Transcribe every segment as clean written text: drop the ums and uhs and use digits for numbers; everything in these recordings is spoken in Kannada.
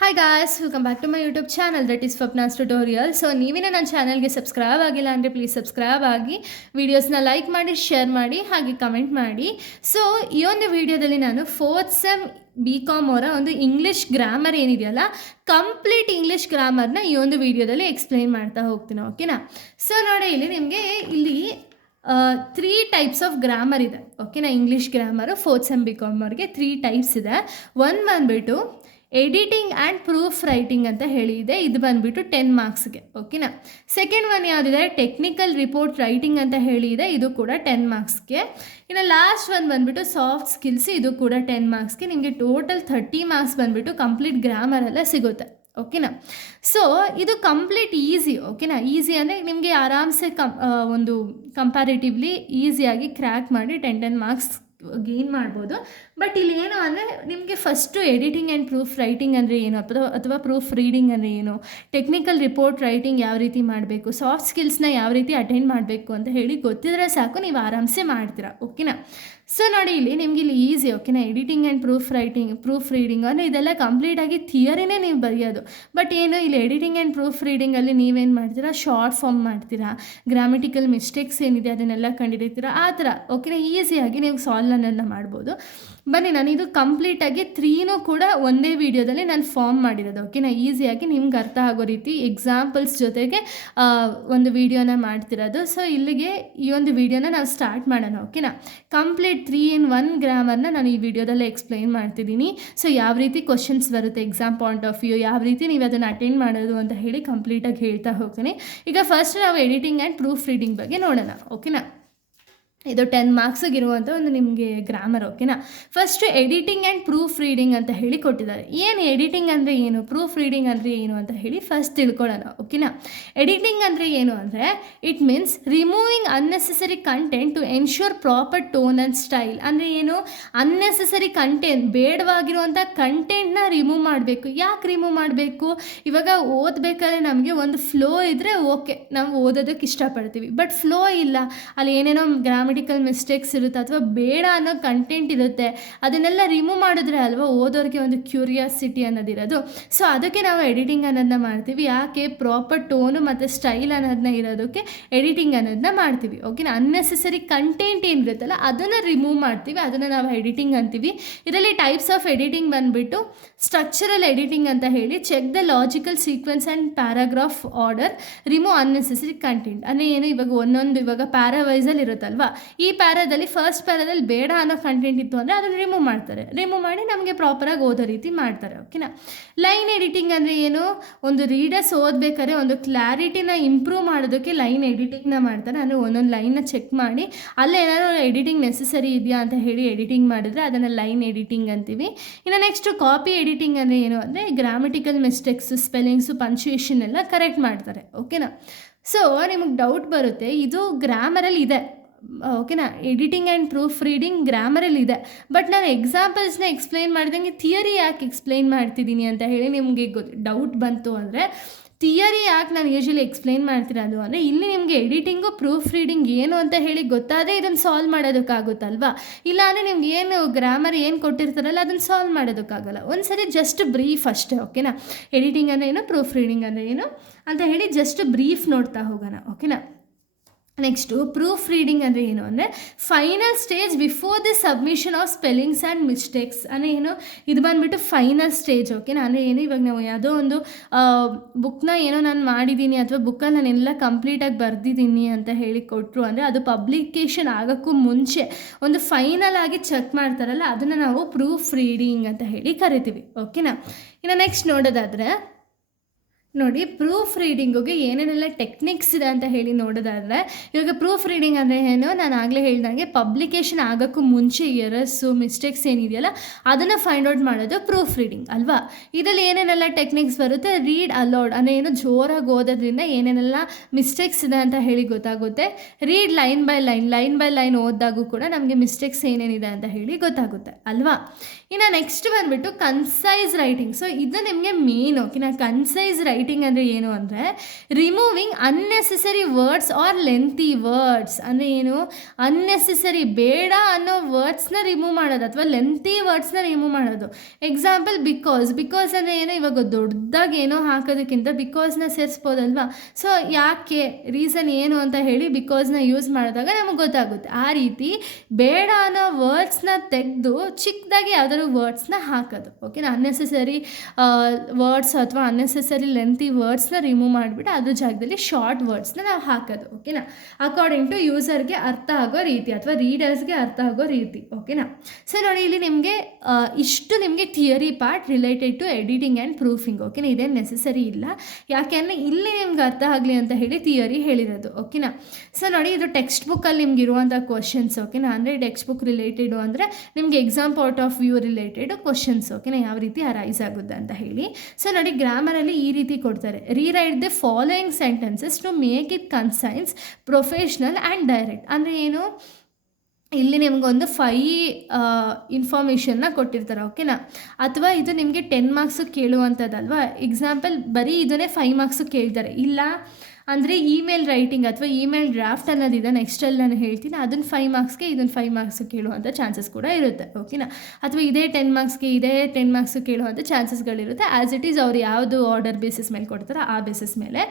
Hi guys, welcome back to my YouTube channel that is Swapna's tutorial. So ನೀವೇನೇ ನನ್ನ ಚಾನಲ್ಗೆ ಸಬ್ಸ್ಕ್ರೈಬ್ ಆಗಿಲ್ಲ ಅಂದರೆ ಪ್ಲೀಸ್ ಸಬ್ಸ್ಕ್ರೈಬ್ ಆಗಿ, ವೀಡಿಯೋಸ್ನ ಲೈಕ್ ಮಾಡಿ, ಶೇರ್ ಮಾಡಿ, ಹಾಗೆ ಕಮೆಂಟ್ ಮಾಡಿ. ಸೊ ಈ ಒಂದು ವಿಡಿಯೋದಲ್ಲಿ ನಾನು 4th ಸೆಮ್ BCom ಅವರ ಒಂದು ಇಂಗ್ಲೀಷ್ ಗ್ರಾಮರ್ ಏನಿದೆಯಲ್ಲ, ಕಂಪ್ಲೀಟ್ ಇಂಗ್ಲೀಷ್ ಗ್ರಾಮರ್ನ ಈ ಒಂದು ವಿಡಿಯೋದಲ್ಲಿ ಎಕ್ಸ್ಪ್ಲೈನ್ ಮಾಡ್ತಾ ಹೋಗ್ತೀನಿ. ಓಕೆನಾ? ಸೊ ನೋಡಿ, ಇಲ್ಲಿ 3 ಟೈಪ್ಸ್ ಆಫ್ ಗ್ರಾಮರ್ ಇದೆ. ಓಕೆನಾ? English grammar 4th sem BCom ಅವ್ರಿಗೆ 3 ಟೈಪ್ಸ್ ಇದೆ. ಒಂದು ಬಂದುಬಿಟ್ಟು ಎಡಿಟಿಂಗ್ ಆ್ಯಂಡ್ ಪ್ರೂಫ್ ರೈಟಿಂಗ್ ಅಂತ ಹೇಳಿದೆ, ಇದು ಬಂದುಬಿಟ್ಟು 10 ಮಾರ್ಕ್ಸ್ಗೆ. ಓಕೆನಾ? ಸೆಕೆಂಡ್ ಒನ್ ಯಾವುದಿದೆ, ಟೆಕ್ನಿಕಲ್ ರಿಪೋರ್ಟ್ ರೈಟಿಂಗ್ ಅಂತ ಹೇಳಿದೆ, ಇದು ಕೂಡ 10 ಮಾರ್ಕ್ಸ್ಗೆ. ಇನ್ನು ಲಾಸ್ಟ್ ಒನ್ ಬಂದುಬಿಟ್ಟು ಸಾಫ್ಟ್ ಸ್ಕಿಲ್ಸ್, ಇದು ಕೂಡ 10 ಮಾರ್ಕ್ಸ್ಗೆ. ನಿಮಗೆ ಟೋಟಲ್ 30 ಮಾರ್ಕ್ಸ್ ಬಂದುಬಿಟ್ಟು ಕಂಪ್ಲೀಟ್ ಗ್ರಾಮರೆಲ್ಲ ಸಿಗುತ್ತೆ. ಓಕೆನಾ? ಸೊ ಇದು ಕಂಪ್ಲೀಟ್ ಈಸಿ. ಓಕೆನಾ? ಈಸಿ ಅಂದರೆ ನಿಮಗೆ ಆರಾಮ್ಸೆ ಒಂದು ಕಂಪ್ಯಾರಿಟಿವ್ಲಿ ಈಸಿಯಾಗಿ ಕ್ರ್ಯಾಕ್ ಮಾಡಿ 10 ಮಾರ್ಕ್ಸ್ ಗೇನ್ ಮಾಡ್ಬೋದು. ಬಟ್ ಇಲ್ಲಿ ಏನು ಅಂದರೆ ನಿಮಗೆ first editing and proof writing ಅಂದರೆ ಏನು, ಅಥವಾ ಪ್ರೂಫ್ ರೀಡಿಂಗ್ ಅಂದರೆ ಏನು, ಟೆಕ್ನಿಕಲ್ ರಿಪೋರ್ಟ್ ರೈಟಿಂಗ್ ಯಾವ ರೀತಿ ಮಾಡಬೇಕು, ಸಾಫ್ಟ್ ಸ್ಕಿಲ್ಸ್ನ ಯಾವ ರೀತಿ ಅಟೆಂಡ್ ಮಾಡಬೇಕು ಅಂತ ಹೇಳಿ ಗೊತ್ತಿದ್ರೆ ಸಾಕು, ನೀವು ಆರಾಮ್ಸೆ ಮಾಡ್ತೀರಾ. ಓಕೆನಾ? ಸೊ ನೋಡಿ, ನಿಮಗೆ ಈಸಿ. ಓಕೆನಾ? ಎಡಿಟಿಂಗ್ ಆ್ಯಂಡ್ ಪ್ರೂಫ್ ರೀಡಿಂಗ್ ಅಂದರೆ ಇದೆಲ್ಲ ಕಂಪ್ಲೀಟಾಗಿ ಥಿಯರಿನೇ ನೀವು ಬರೆಯೋದು. ಬಟ್ ಏನು, ಇಲ್ಲಿ ಎಡಿಟಿಂಗ್ ಆ್ಯಂಡ್ ಪ್ರೂಫ್ ರೀಡಿಂಗಲ್ಲಿ ನೀವೇನು ಮಾಡ್ತೀರಾ, ಶಾರ್ಟ್ ಫಾರ್ಮ್ ಮಾಡ್ತೀರಾ, ಗ್ರಾಮೆಟಿಕಲ್ ಮಿಸ್ಟೇಕ್ಸ್ ಏನಿದೆ ಅದನ್ನೆಲ್ಲ ಕಂಡುಹಿಡಿತೀರಾ, ಆ ಥರ. ಓಕೆನಾ? ಈಸಿಯಾಗಿ ನೀವು ಸಾಲ್ವನ್ನ ಮಾಡ್ಬೋದು. ಬನ್ನಿ, ನಾನು ಇದು ಕಂಪ್ಲೀಟಾಗಿ 3ನೂ ಕೂಡ ಒಂದೇ ವಿಡಿಯೋದಲ್ಲಿ ನಾನು ಫಾರ್ಮ್ ಮಾಡಿರೋದು. ಓಕೆನಾ? ಈಸಿಯಾಗಿ ನಿಮ್ಗೆ ಅರ್ಥ ಆಗೋ ರೀತಿ ಎಕ್ಸಾಂಪಲ್ಸ್ ಜೊತೆಗೆ ಒಂದು ವಿಡಿಯೋನ ಮಾಡ್ತಿರೋದು. ಸೊ ಇಲ್ಲಿಗೆ ಈ ಒಂದು ವಿಡಿಯೋನ ನಾವು ಸ್ಟಾರ್ಟ್ ಮಾಡೋಣ. ಓಕೆನಾ? ಕಂಪ್ಲೀಟ್ 3-in-1 ಗ್ರಾಮರ್ನ ನಾನು ಈ ವಿಡಿಯೋದಲ್ಲೇ ಎಕ್ಸ್ಪ್ಲೈನ್ ಮಾಡ್ತಿದ್ದೀನಿ. ಸೊ ಯಾವ ರೀತಿ ಕ್ವಶನ್ಸ್ ಬರುತ್ತೆ ಎಕ್ಸಾಮ್ ಪಾಯಿಂಟ್ ಆಫ್ ವ್ಯೂ, ಯಾವ ರೀತಿ ನೀವು ಅದನ್ನು ಅಟೆಂಡ್ ಮಾಡೋದು ಅಂತ ಹೇಳಿ ಕಂಪ್ಲೀಟಾಗಿ ಹೇಳ್ತಾ ಹೋಗ್ತೀನಿ. ಈಗ ಫಸ್ಟ್ ನಾವು ಎಡಿಟಿಂಗ್ ಆ್ಯಂಡ್ ಪ್ರೂಫ್ ರೀಡಿಂಗ್ ಬಗ್ಗೆ ನೋಡೋಣ. ಓಕೆನಾ? ಇದು 10 ಮಾರ್ಕ್ಸಿಗಿರುವಂಥ ಒಂದು ನಿಮಗೆ ಗ್ರಾಮರ್. ಓಕೆನಾ? First editing and proof reading ಅಂತ ಹೇಳಿ ಕೊಟ್ಟಿದ್ದಾರೆ. ಏನು ಎಡಿಟಿಂಗ್ ಅಂದರೆ ಏನು, ಪ್ರೂಫ್ ರೀಡಿಂಗ್ ಅಂದರೆ ಏನು ಅಂತ ಹೇಳಿ ಫಸ್ಟ್ ತಿಳ್ಕೊಳ್ಳೋಣ. ಓಕೆನಾ? ಎಡಿಟಿಂಗ್ ಅಂದರೆ ಏನು ಅಂದರೆ, it means removing unnecessary content to ensure proper tone and style. ಅಂದರೆ ಏನು, ಅನ್ನೆಸೆಸರಿ ಕಂಟೆಂಟ್, ಬೇಡವಾಗಿರುವಂಥ ಕಂಟೆಂಟ್ನ ರಿಮೂವ್ ಮಾಡಬೇಕು. ಯಾಕೆ ರಿಮೂವ್ ಮಾಡಬೇಕು? ಇವಾಗ ಓದಬೇಕಾದ್ರೆ ನಮಗೆ ಒಂದು ಫ್ಲೋ ಇದ್ದರೆ ಓಕೆ, ನಾವು ಓದೋದಕ್ಕೆ ಇಷ್ಟಪಡ್ತೀವಿ. ಬಟ್ ಫ್ಲೋ ಇಲ್ಲ, ಅಲ್ಲಿ ಏನೇನೋ ಮಿಸ್ಟೇಕ್ಸ್ ಇರುತ್ತೆ, ಅಥವಾ ಬೇಡ ಅನ್ನೋ ಕಂಟೆಂಟ್ ಇರುತ್ತೆ, ಅದನ್ನೆಲ್ಲ ರಿಮೂವ್ ಮಾಡಿದ್ರೆ ಅಲ್ವಾ ಓದೋರಿಗೆ ಒಂದು ಕ್ಯೂರಿಯಾಸಿಟಿ ಅನ್ನೋದಿರೋದು. ಸೊ ಅದಕ್ಕೆ ನಾವು ಎಡಿಟಿಂಗ್ ಅನ್ನೋದನ್ನ ಮಾಡ್ತೀವಿ. ಯಾಕೆ? ಪ್ರಾಪರ್ ಟೋನು ಮತ್ತು ಸ್ಟೈಲ್ ಅನ್ನೋದನ್ನ ಇರೋದಕ್ಕೆ ಎಡಿಟಿಂಗ್ ಅನ್ನೋದನ್ನ ಮಾಡ್ತೀವಿ. ಓಕೆನಾ? ಅನ್ನೆಸೆಸರಿ ಕಂಟೆಂಟ್ ಏನಿರುತ್ತಲ್ಲ ಅದನ್ನು ರಿಮೂವ್ ಮಾಡ್ತೀವಿ, ಅದನ್ನು ನಾವು ಎಡಿಟಿಂಗ್ ಅಂತೀವಿ. ಇದರಲ್ಲಿ ಟೈಪ್ಸ್ ಆಫ್ ಎಡಿಟಿಂಗ್ ಬಂದುಬಿಟ್ಟು ಸ್ಟ್ರಕ್ಚರಲ್ ಎಡಿಟಿಂಗ್ ಅಂತ ಹೇಳಿ, check the logical sequence and paragraph order, remove unnecessary content. ಅಂದರೆ ಏನು, ಇವಾಗ ಪ್ಯಾರಾವೈಸಲ್ಲಿ ಇರುತ್ತಲ್ವಾ, ಈ ಪ್ಯಾರಾದಲ್ಲಿ ಫಸ್ಟ್ ಪ್ಯಾರಾದಲ್ಲಿ ಬೇಡ ಅನ್ನೋ ಕಂಟೆಂಟ್ ಇತ್ತು ಅಂದರೆ ಅದನ್ನು ರಿಮೂವ್ ಮಾಡ್ತಾರೆ. ರಿಮೂವ್ ಮಾಡಿ ನಮಗೆ ಪ್ರಾಪರಾಗಿ ಓದೋ ರೀತಿ ಮಾಡ್ತಾರೆ. ಓಕೆನಾ? ಲೈನ್ ಎಡಿಟಿಂಗ್ ಅಂದರೆ ಏನು, ಒಂದು ರೀಡರ್ಸ್ ಓದಬೇಕಾದ್ರೆ ಒಂದು ಕ್ಲಾರಿಟಿನ ಇಂಪ್ರೂವ್ ಮಾಡೋದಕ್ಕೆ ಲೈನ್ ಎಡಿಟಿಂಗ್ನ ಮಾಡ್ತಾರೆ. ಅಂದರೆ ಒಂದೊಂದು ಲೈನ್ನ ಚೆಕ್ ಮಾಡಿ ಅಲ್ಲೇ ಏನಾದರೂ ಎಡಿಟಿಂಗ್ ನೆಸೆಸರಿ ಇದೆಯಾ ಅಂತ ಹೇಳಿ ಎಡಿಟಿಂಗ್ ಮಾಡಿದ್ರೆ ಅದನ್ನು ಲೈನ್ ಎಡಿಟಿಂಗ್ ಅಂತೀವಿ. ಇನ್ನು ನೆಕ್ಸ್ಟ್ ಕಾಪಿ ಎಡಿಟಿಂಗ್ ಅಂದರೆ ಏನು ಅಂದರೆ, ಗ್ರಾಮೆಟಿಕಲ್ ಮಿಸ್ಟೇಕ್ಸ್, ಸ್ಪೆಲ್ಲಿಂಗ್ಸು, ಪಂಚುಯೇಷನ್ ಎಲ್ಲ ಕರೆಕ್ಟ್ ಮಾಡ್ತಾರೆ. ಓಕೆನಾ? ಸೊ ನಿಮಗೆ ಡೌಟ್ ಬರುತ್ತೆ, ಇದು ಗ್ರಾಮರಲ್ಲಿ ಇದೆ. ಓಕೆನಾ? ಎಡಿಟಿಂಗ್ ಆ್ಯಂಡ್ ಪ್ರೂಫ್ ರೀಡಿಂಗ್ ಗ್ರಾಮರಲ್ಲಿ ಇದೆ, ಬಟ್ ನಾನು ಎಕ್ಸಾಂಪಲ್ಸ್ನ ಎಕ್ಸ್ಪ್ಲೈನ್ ಮಾಡಿದಂಗೆ ಥಿಯರಿ ಯಾಕೆ ಎಕ್ಸ್ಪ್ಲೈನ್ ಮಾಡ್ತಿದ್ದೀನಿ ಅಂತ ಹೇಳಿ ನಿಮಗೆ ಡೌಟ್ ಬಂತು ಅಂದರೆ, ಥಿಯರಿ ಯಾಕೆ ನಾನು ಯೂಶ್ವಲಿ ಎಕ್ಸ್ಪ್ಲೈನ್ ಮಾಡ್ತಿರೋದು ಅಂದರೆ, ಇಲ್ಲಿ ನಿಮಗೆ ಎಡಿಟಿಂಗು ಪ್ರೂಫ್ ರೀಡಿಂಗ್ ಏನು ಅಂತ ಹೇಳಿ ಗೊತ್ತಾದರೆ ಇದನ್ನು ಸಾಲ್ವ್ ಮಾಡೋದಕ್ಕಾಗುತ್ತಲ್ವಾ. ಇಲ್ಲ ಅಂದರೆ ನಿಮ್ಗೆ ಏನು ಗ್ರಾಮರ್ ಏನು ಕೊಟ್ಟಿರ್ತಾರಲ್ಲ ಅದನ್ನು ಸಾಲ್ವ್ ಮಾಡೋದಕ್ಕಾಗಲ್ಲ. ಒಂದು ಸರಿ ಜಸ್ಟ್ ಬ್ರೀಫ್ ಅಷ್ಟೇ. ಓಕೆನಾ? ಎಡಿಟಿಂಗ್ ಅಂದರೆ ಏನು, ಪ್ರೂಫ್ ರೀಡಿಂಗ್ ಅಂದರೆ ಏನು ಅಂತ ಹೇಳಿ ಜಸ್ಟ್ ಬ್ರೀಫ್ ನೋಡ್ತಾ ಹೋಗೋಣ. ಓಕೆನಾ? ನೆಕ್ಸ್ಟು ಪ್ರೂಫ್ ರೀಡಿಂಗ್ ಅಂದರೆ ಏನು ಅಂದರೆ, final stage before the submission of spellings and mistakes. ಅಂದರೆ ಏನು, ಇದು ಬಂದುಬಿಟ್ಟು ಫೈನಲ್ ಸ್ಟೇಜ್. ಓಕೆನಾ? ಅಂದರೆ ಏನು, ಇವಾಗ ನಾವು ಯಾವುದೋ ಒಂದು ಬುಕ್ನ ಏನೋ ನಾನು ಮಾಡಿದ್ದೀನಿ, ಅಥವಾ ಬುಕ್ಕಲ್ಲಿ ನಾನೆಲ್ಲ ಕಂಪ್ಲೀಟಾಗಿ ಬರೆದಿದ್ದೀನಿ ಅಂತ ಹೇಳಿ ಕೊಟ್ಟರು ಅಂದರೆ, ಅದು ಪಬ್ಲಿಕೇಶನ್ ಆಗೋಕ್ಕೂ ಮುಂಚೆ ಒಂದು ಫೈನಲ್ ಆಗಿ ಚೆಕ್ ಮಾಡ್ತಾರಲ್ಲ, ಅದನ್ನು ನಾವು ಪ್ರೂಫ್ ರೀಡಿಂಗ್ ಅಂತ ಹೇಳಿ ಕರಿತೀವಿ. ಓಕೆನಾ? ಇನ್ನು ನೆಕ್ಸ್ಟ್ ನೋಡೋದಾದರೆ ನೋಡಿ, ಪ್ರೂಫ್ ರೀಡಿಂಗಿಗೆ ಏನೇನೆಲ್ಲ ಟೆಕ್ನಿಕ್ಸ್ ಇದೆ ಅಂತ ಹೇಳಿ ನೋಡೋದಾದರೆ, ಇವಾಗ ಪ್ರೂಫ್ ರೀಡಿಂಗ್ ಅಂದರೆ ಏನು, ನಾನು ಆಗಲೇ ಹೇಳ್ದಂಗೆ ಪಬ್ಲಿಕೇಶನ್ ಆಗೋಕ್ಕೂ ಮುಂಚೆ ಎರರ್ಸು, ಮಿಸ್ಟೇಕ್ಸ್ ಏನಿದೆಯಲ್ಲ ಅದನ್ನು ಫೈಂಡ್ ಔಟ್ ಮಾಡೋದು ಪ್ರೂಫ್ ರೀಡಿಂಗ್ ಅಲ್ವಾ. ಇದರಲ್ಲಿ ಏನೇನೆಲ್ಲ ಟೆಕ್ನಿಕ್ಸ್ ಬರುತ್ತೆ, ರೀಡ್ ಅಲೌಡ್ ಅಂದರೆ ಏನು, ಜೋರಾಗಿ ಓದೋದ್ರಿಂದ ಏನೇನೆಲ್ಲ ಮಿಸ್ಟೇಕ್ಸ್ ಇದೆ ಅಂತ ಹೇಳಿ ಗೊತ್ತಾಗುತ್ತೆ. ರೀಡ್ ಲೈನ್ ಬೈ ಲೈನ್ ಓದಿದಾಗೂ ಕೂಡ ನಮಗೆ ಮಿಸ್ಟೇಕ್ಸ್ ಏನೇನಿದೆ ಅಂತ ಹೇಳಿ ಗೊತ್ತಾಗುತ್ತೆ ಅಲ್ವಾ. ಇನ್ನು ನೆಕ್ಸ್ಟ್ ಬಂದುಬಿಟ್ಟು ಕನ್ಸೈಸ್ ರೈಟಿಂಗ್. ಸೊ ಇದು ನಿಮಗೆ ಮೇನ್. ಓಕೆನಾ, ಕನ್ಸೈಸ್ ರೈಟಿಂಗ್ ಅಂದರೆ ಏನು ಅಂದರೆ removing unnecessary words or lengthy words. ಅಂದರೆ ಏನು, ಅನ್ನೆಸೆಸರಿ ಬೇಡ ಅನ್ನೋ ವರ್ಡ್ಸ್ನ ರಿಮೂವ್ ಮಾಡೋದು ಅಥವಾ ಲೆಂತಿ ವರ್ಡ್ಸ್ನ ರಿಮೂವ್ ಮಾಡೋದು. ಎಕ್ಸಾಂಪಲ್ ಬಿಕಾಸ್ ಅಂದರೆ ಏನು, ಇವಾಗ ದೊಡ್ಡದಾಗಿ ಏನೋ ಹಾಕೋದಕ್ಕಿಂತ ಬಿಕಾಸ್ನ ಸೇರಿಸ್ಬೋದಲ್ವಾ. ಸೊ ಯಾಕೆ, ರೀಸನ್ ಏನು ಅಂತ ಹೇಳಿ ಬಿಕಾಸ್ನ ಯೂಸ್ ಮಾಡಿದಾಗ ನಮಗೆ ಗೊತ್ತಾಗುತ್ತೆ. ಆ ರೀತಿ ಬೇಡ ಅನ್ನೋ ವರ್ಡ್ಸ್ನ ತೆಗೆದು ಚಿಕ್ಕದಾಗಿ ಯಾವ್ದಾದ್ರು ವರ್ಡ್ಸ್ನ ಹಾಕೋದು. ಓಕೆನಾ, ಅನ್ನೆಸೆಸರಿ ವರ್ಡ್ಸ್ ಅಥವಾ ಅನ್ನೆಸೆಸರಿ ಲೆಂತಿ ವರ್ಡ್ಸ್ನ ರಿಮೂವ್ ಮಾಡಿಬಿಟ್ಟು ಅದ್ರ ಜಾಗದಲ್ಲಿ ಶಾರ್ಟ್ ವರ್ಡ್ಸ್ನ ನಾವು ಹಾಕೋದು. ಓಕೆನಾ, ಅಕಾರ್ಡಿಂಗ್ ಟು ಯೂಸರ್ಗೆ ಅರ್ಥ ಆಗೋ ರೀತಿ ಅಥವಾ ರೀಡರ್ಸ್ಗೆ ಅರ್ಥ ಆಗೋ ರೀತಿ. ಓಕೆನಾ, ಸೊ ನೋಡಿ ಇಲ್ಲಿ ನಿಮಗೆ ಇಷ್ಟು ನಿಮಗೆ theory part related to editing and proofing. ಓಕೆನಾ, ಇದೇನು ನೆಸೆಸರಿ ಇಲ್ಲ, ಯಾಕೆಂದರೆ ಇಲ್ಲಿ ನಿಮ್ಗೆ ಅರ್ಥ ಆಗಲಿ ಅಂತ ಹೇಳಿ ಥಿಯರಿ ಹೇಳಿರೋದು. ಓಕೆನಾ, ಸೊ ನೋಡಿ ಇದು ಟೆಕ್ಸ್ಟ್ ಬುಕ್ಕಲ್ಲಿ ನಿಮ್ಗೆ ಇರುವಂಥ ಕ್ವಶನ್ಸ್. ಓಕೆನಾ, ಅಂದರೆ ಟೆಕ್ಸ್ಟ್ ಬುಕ್ ರಿಲೇಟೆಡು ಅಂದರೆ ನಿಮಗೆ exam point of view related questions. ಓಕೆನಾ, ಯಾವ ರೀತಿ ಅರೈಸ್ ಆಗುತ್ತೆ ಅಂತ ಹೇಳಿ. ಸೊ ನೋಡಿ ಗ್ರಾಮರಲ್ಲಿ ಈ ರೀತಿ ಕೊಡ್ತಾರೆ, rewrite the following sentences to make it concise, professional and direct. ಅಂದರೆ ಏನು, ಇಲ್ಲಿ ನಿಮಗೊಂದು 5 ಇನ್ಫಾರ್ಮೇಷನ್ನ ಕೊಟ್ಟಿರ್ತಾರೆ. ಓಕೆನಾ, ಅಥವಾ ಇದು ನಿಮಗೆ 10 ಮಾರ್ಕ್ಸು ಕೇಳುವಂಥದ್ದಲ್ವಾ. ಎಕ್ಸಾಂಪಲ್ ಬರೀ ಇದನ್ನೇ 5 ಮಾರ್ಕ್ಸು ಕೇಳ್ತಾರೆ. ಇಲ್ಲ ಅಂದರೆ ಇಮೇಲ್ ರೈಟಿಂಗ್ ಅಥವಾ ಇಮೇಲ್ ಡ್ರಾಫ್ಟ್ ಅನ್ನೋದಿದೆ, ನೆಕ್ಸ್ಟಲ್ಲಿ ನಾನು ಹೇಳ್ತೀನಿ, ಅದನ್ನು 5 ಮಾರ್ಕ್ಸ್ಗೆ ಇದನ್ನು 5 ಮಾರ್ಕ್ಸು ಕೇಳುವಂಥ ಚಾನ್ಸಸ್ ಕೂಡ ಇರುತ್ತೆ. ಓಕೆನಾ, ಅಥವಾ ಇದೇ 10 ಮಾರ್ಕ್ಸ್ಗೆ ಇದೇ 10 ಮಾರ್ಕ್ಸು ಕೇಳುವಂಥ ಚಾನ್ಸಸ್ಗಳಿರುತ್ತೆ. ಆ್ಯಸ್ ಇಟ್ ಈಸ್ ಅವ್ರು ಯಾವುದು ಆರ್ಡರ್ ಬೇಸಿಸ್ ಮೇಲೆ ಕೊಡ್ತಾರೋ ಆ ಬೇಸಿಸ್ ಮೇಲೆ.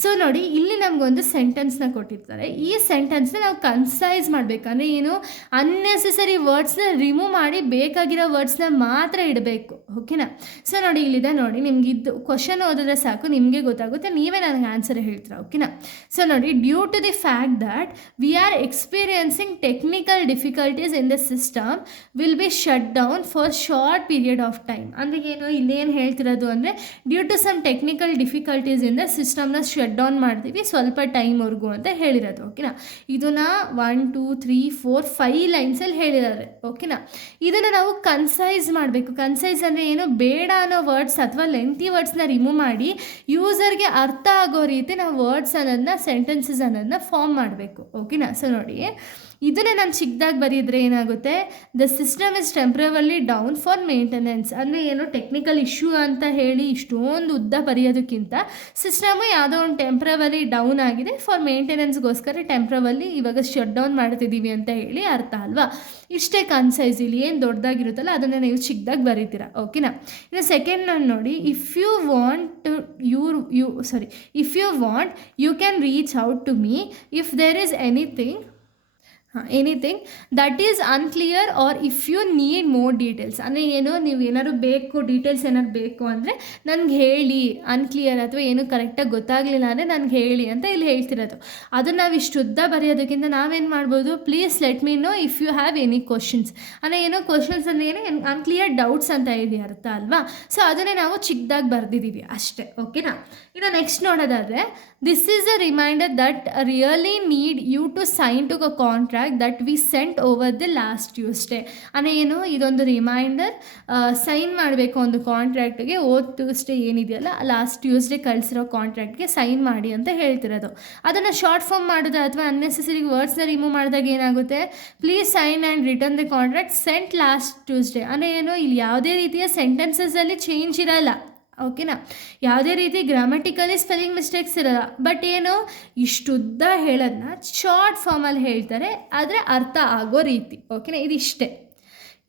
ಸೊ ನೋಡಿ ಇಲ್ಲಿ ನಮಗೊಂದು ಸೆಂಟೆನ್ಸ್ನ ಕೊಟ್ಟಿರ್ತಾರೆ. ಈ ಸೆಂಟೆನ್ಸ್ನ ನಾವು ಕನ್ಸೈಸ್ ಮಾಡಬೇಕಂದ್ರೆ ಏನು, ಅನ್ನೆಸೆಸರಿ ವರ್ಡ್ಸ್ನ ರಿಮೂವ್ ಮಾಡಿ ಬೇಕಾಗಿರೋ ವರ್ಡ್ಸ್ನ ಮಾತ್ರ ಇಡಬೇಕು. ಓಕೆನಾ, ಸೊ ನೋಡಿ ಇಲ್ಲಿದೆ ನೋಡಿ, ನಿಮ್ಗೆ ಇದು ಕ್ವಶನ್ ಓದಿದ್ರೆ ಸಾಕು ನಿಮಗೆ ಗೊತ್ತಾಗುತ್ತೆ, ನೀವೇ ನನಗೆ ಆನ್ಸರ್ ಹೇಳ್ತೀರಾ. ಓಕೆನಾ, ಸೊ ನೋಡಿ, due to the fact that we are experiencing technical difficulties in the system will be shut down for short period of time. ಅಂದರೆ ಏನು, ಇಲ್ಲೇನು ಹೇಳ್ತಿರೋದು ಅಂದರೆ due to some technical difficulties in the ಸಿಸ್ಟಮ್ನ ಡೌನ್ ಮಾಡ್ತೀವಿ ಸ್ವಲ್ಪ ಟೈಮ್ವರೆಗೂ ಅಂತ ಹೇಳಿರೋದು. ಓಕೆನಾ, ಇದನ್ನ 1 2 3 4 5 ಲೈನ್ಸಲ್ಲಿ ಹೇಳಿದ್ದಾರೆ. ಓಕೆನಾ, ಇದನ್ನು ನಾವು ಕನ್ಸೈಸ್ ಮಾಡಬೇಕು. ಕನ್ಸೈಸ್ ಅಂದರೆ ಏನು, ಬೇಡ ಅನ್ನೋ ವರ್ಡ್ಸ್ ಅಥವಾ ಲೆಂತಿ ವರ್ಡ್ಸ್ನ ರಿಮೂವ್ ಮಾಡಿ ಯೂಸರ್ಗೆ ಅರ್ಥ ಆಗೋ ರೀತಿ ನಾವು ವರ್ಡ್ಸ್ ಅನ್ನೋದನ್ನ, ಸೆಂಟೆನ್ಸಸ್ ಅನ್ನೋದನ್ನ ಫಾರ್ಮ್ ಮಾಡಬೇಕು. ಓಕೆನಾ, ಸೊ ನೋಡಿ ಇದನ್ನೇ ನಾನು ಚಿಕ್ಕದಾಗಿ ಬರೆಯಿದ್ರೆ ಏನಾಗುತ್ತೆ, the system is temporarily down for maintenance. ಅಂದರೆ ಏನು, ಟೆಕ್ನಿಕಲ್ ಇಶ್ಯೂ ಅಂತ ಹೇಳಿ ಇಷ್ಟೊಂದು ಉದ್ದ ಬರೆಯೋದಕ್ಕಿಂತ ಸಿಸ್ಟಮು ಯಾವುದೋ ಒಂದು ಟೆಂಪ್ರವರಿ ಡೌನ್ ಆಗಿದೆ, ಫಾರ್ ಮೇಂಟೆನೆನ್ಸ್ಗೋಸ್ಕರ ಟೆಂಪ್ರವರ್ಲಿ ಇವಾಗ ಶಟ್ ಡೌನ್ ಮಾಡ್ತಿದ್ದೀವಿ ಅಂತ ಹೇಳಿ ಅರ್ಥ ಅಲ್ವಾ. ಇಷ್ಟೇ ಕನ್ಸೈಸ್. ಇಲ್ಲಿ ಏನು ದೊಡ್ಡದಾಗಿರುತ್ತಲ್ಲ ಅದನ್ನು ನೀವು ಚಿಕ್ಕದಾಗಿ ಬರೀತೀರಾ. ಓಕೆನಾ, ಇನ್ನು ಸೆಕೆಂಡ್ ನಾನು ನೋಡಿ, if you want you can reach out to me if there is anything that is unclear or if you need more details. ಅಂದರೆ ಏನು, ನೀವು ಏನಾದ್ರು ಬೇಕು, ಡೀಟೇಲ್ಸ್ ಏನಾದ್ರು ಬೇಕು ಅಂದರೆ ನನಗೆ ಹೇಳಿ, ಅನ್ಕ್ಲಿಯರ್ ಅಥವಾ ಏನು ಕರೆಕ್ಟಾಗಿ ಗೊತ್ತಾಗಲಿಲ್ಲ ಅಂದರೆ ನನಗೆ ಹೇಳಿ ಅಂತ ಇಲ್ಲಿ ಹೇಳ್ತಿರೋದು. ಅದನ್ನು ನಾವು ಇಷ್ಟು ಉದ್ದ ಬರೆಯೋದಕ್ಕಿಂತ ನಾವೇನು ಮಾಡ್ಬೋದು, please let me know if you have any questions. ಅಂದರೆ ಏನೋ ಕ್ವಶನ್ಸ್ ಅಂದರೆ ಏನು, ಅನ್ಕ್ಲಿಯರ್ ಡೌಟ್ಸ್ ಅಂತ ಇದೆ ಅರ್ಥ ಅಲ್ವಾ. ಸೊ ಅದನ್ನೇ ನಾವು ಚಿಕ್ಕದಾಗಿ ಬರೆದಿದ್ದೀವಿ ಅಷ್ಟೇ. ಓಕೆನಾ, ಇನ್ನು ನೆಕ್ಸ್ಟ್ ನೋಡೋದಾದರೆ, this is a reminder that really need you to sign to a contract that we sent over the last Tuesday. ಅಂದರೆ ಏನು, ಇದೊಂದು ರಿಮೈಂಡರ್, ಸೈನ್ ಮಾಡಬೇಕು ಒಂದು ಕಾಂಟ್ರಾಕ್ಟ್ಗೆ. ಟ್ಯೂಸ್ಡೇ ಏನಿದೆಯಲ್ಲ, ಲಾಸ್ಟ್ ಟ್ಯೂಸ್ಡೇ ಕಳಿಸಿರೋ ಕಾಂಟ್ರಾಕ್ಟ್ಗೆ ಸೈನ್ ಮಾಡಿ ಅಂತ ಹೇಳ್ತಿರೋದು. ಅದನ್ನು ಶಾರ್ಟ್ ಫಾರ್ಮ್ ಮಾಡೋದು ಅಥವಾ ಅನ್ನೆಸೆಸರಿ ವರ್ಡ್ಸ್ನ ರಿಮೂವ್ ಮಾಡಿದಾಗ ಏನಾಗುತ್ತೆ, please sign and return the contract sent last Tuesday. ಅಂದರೆ ಏನು, ಇಲ್ಲಿ ಯಾವುದೇ ರೀತಿಯ ಸೆಂಟೆನ್ಸಸಲ್ಲಿ ಚೇಂಜ್ ಇರಲ್ಲ. ಓಕೆನಾ, ಯಾವುದೇ ರೀತಿ ಗ್ರಾಮೆಟಿಕಲಿ ಸ್ಪೆಲ್ಲಿಂಗ್ ಮಿಸ್ಟೇಕ್ಸ್ ಇರೋಲ್ಲ. ಬಟ್ ಏನು, ಇಷ್ಟುದ್ದ ಹೇಳೋದನ್ನ ಶಾರ್ಟ್ ಫಾರ್ಮಲ್ಲಿ ಹೇಳ್ತಾರೆ, ಆದರೆ ಅರ್ಥ ಆಗೋ ರೀತಿ. ಓಕೆನಾ, ಇದಿಷ್ಟೇ.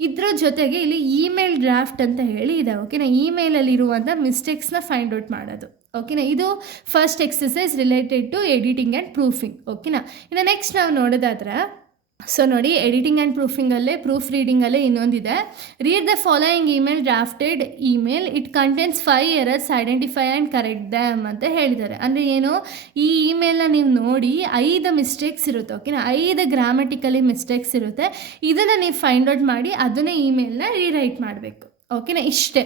ಇದ್ರ ಜೊತೆಗೆ ಇಲ್ಲಿ ಇಮೇಲ್ ಡ್ರಾಫ್ಟ್ ಅಂತ ಹೇಳಿ ಇದೆ. ಓಕೆನಾ, ಇಮೇಲಲ್ಲಿರುವಂಥ ಮಿಸ್ಟೇಕ್ಸ್ನ ಫೈಂಡ್ ಔಟ್ ಮಾಡೋದು. ಓಕೆನಾ, ಇದು first exercise related to editing and proofing. ಓಕೆನಾ, ಇನ್ನು ನೆಕ್ಸ್ಟ್ ನಾವು ನೋಡೋದಾದ್ರೆ, ಸೊ ನೋಡಿ, ಎಡಿಟಿಂಗ್ ಆ್ಯಂಡ್ ಪ್ರೂಫಿಂಗಲ್ಲೇ, ಪ್ರೂಫ್ ರೀಡಿಂಗಲ್ಲೇ ಇನ್ನೊಂದಿದೆ. Read the following email drafted email, it contains 5 errors, identify and correct them ಅಂತ ಹೇಳಿದ್ದಾರೆ. ಅಂದರೆ ಏನು, ಈ ಇಮೇಲ್ನ ನೀವು ನೋಡಿ 5 ಮಿಸ್ಟೇಕ್ಸ್ ಇರುತ್ತೆ. ಓಕೆನಾ, 5 ಗ್ರಾಮೆಟಿಕಲಿ ಮಿಸ್ಟೇಕ್ಸ್ ಇರುತ್ತೆ. ಇದನ್ನು ನೀವು ಫೈಂಡ್ ಔಟ್ ಮಾಡಿ ಅದನ್ನೇ ಇಮೇಲ್ನ ರೀರೈಟ್ ಮಾಡಬೇಕು. ಓಕೆನಾ, ಇಷ್ಟೇ.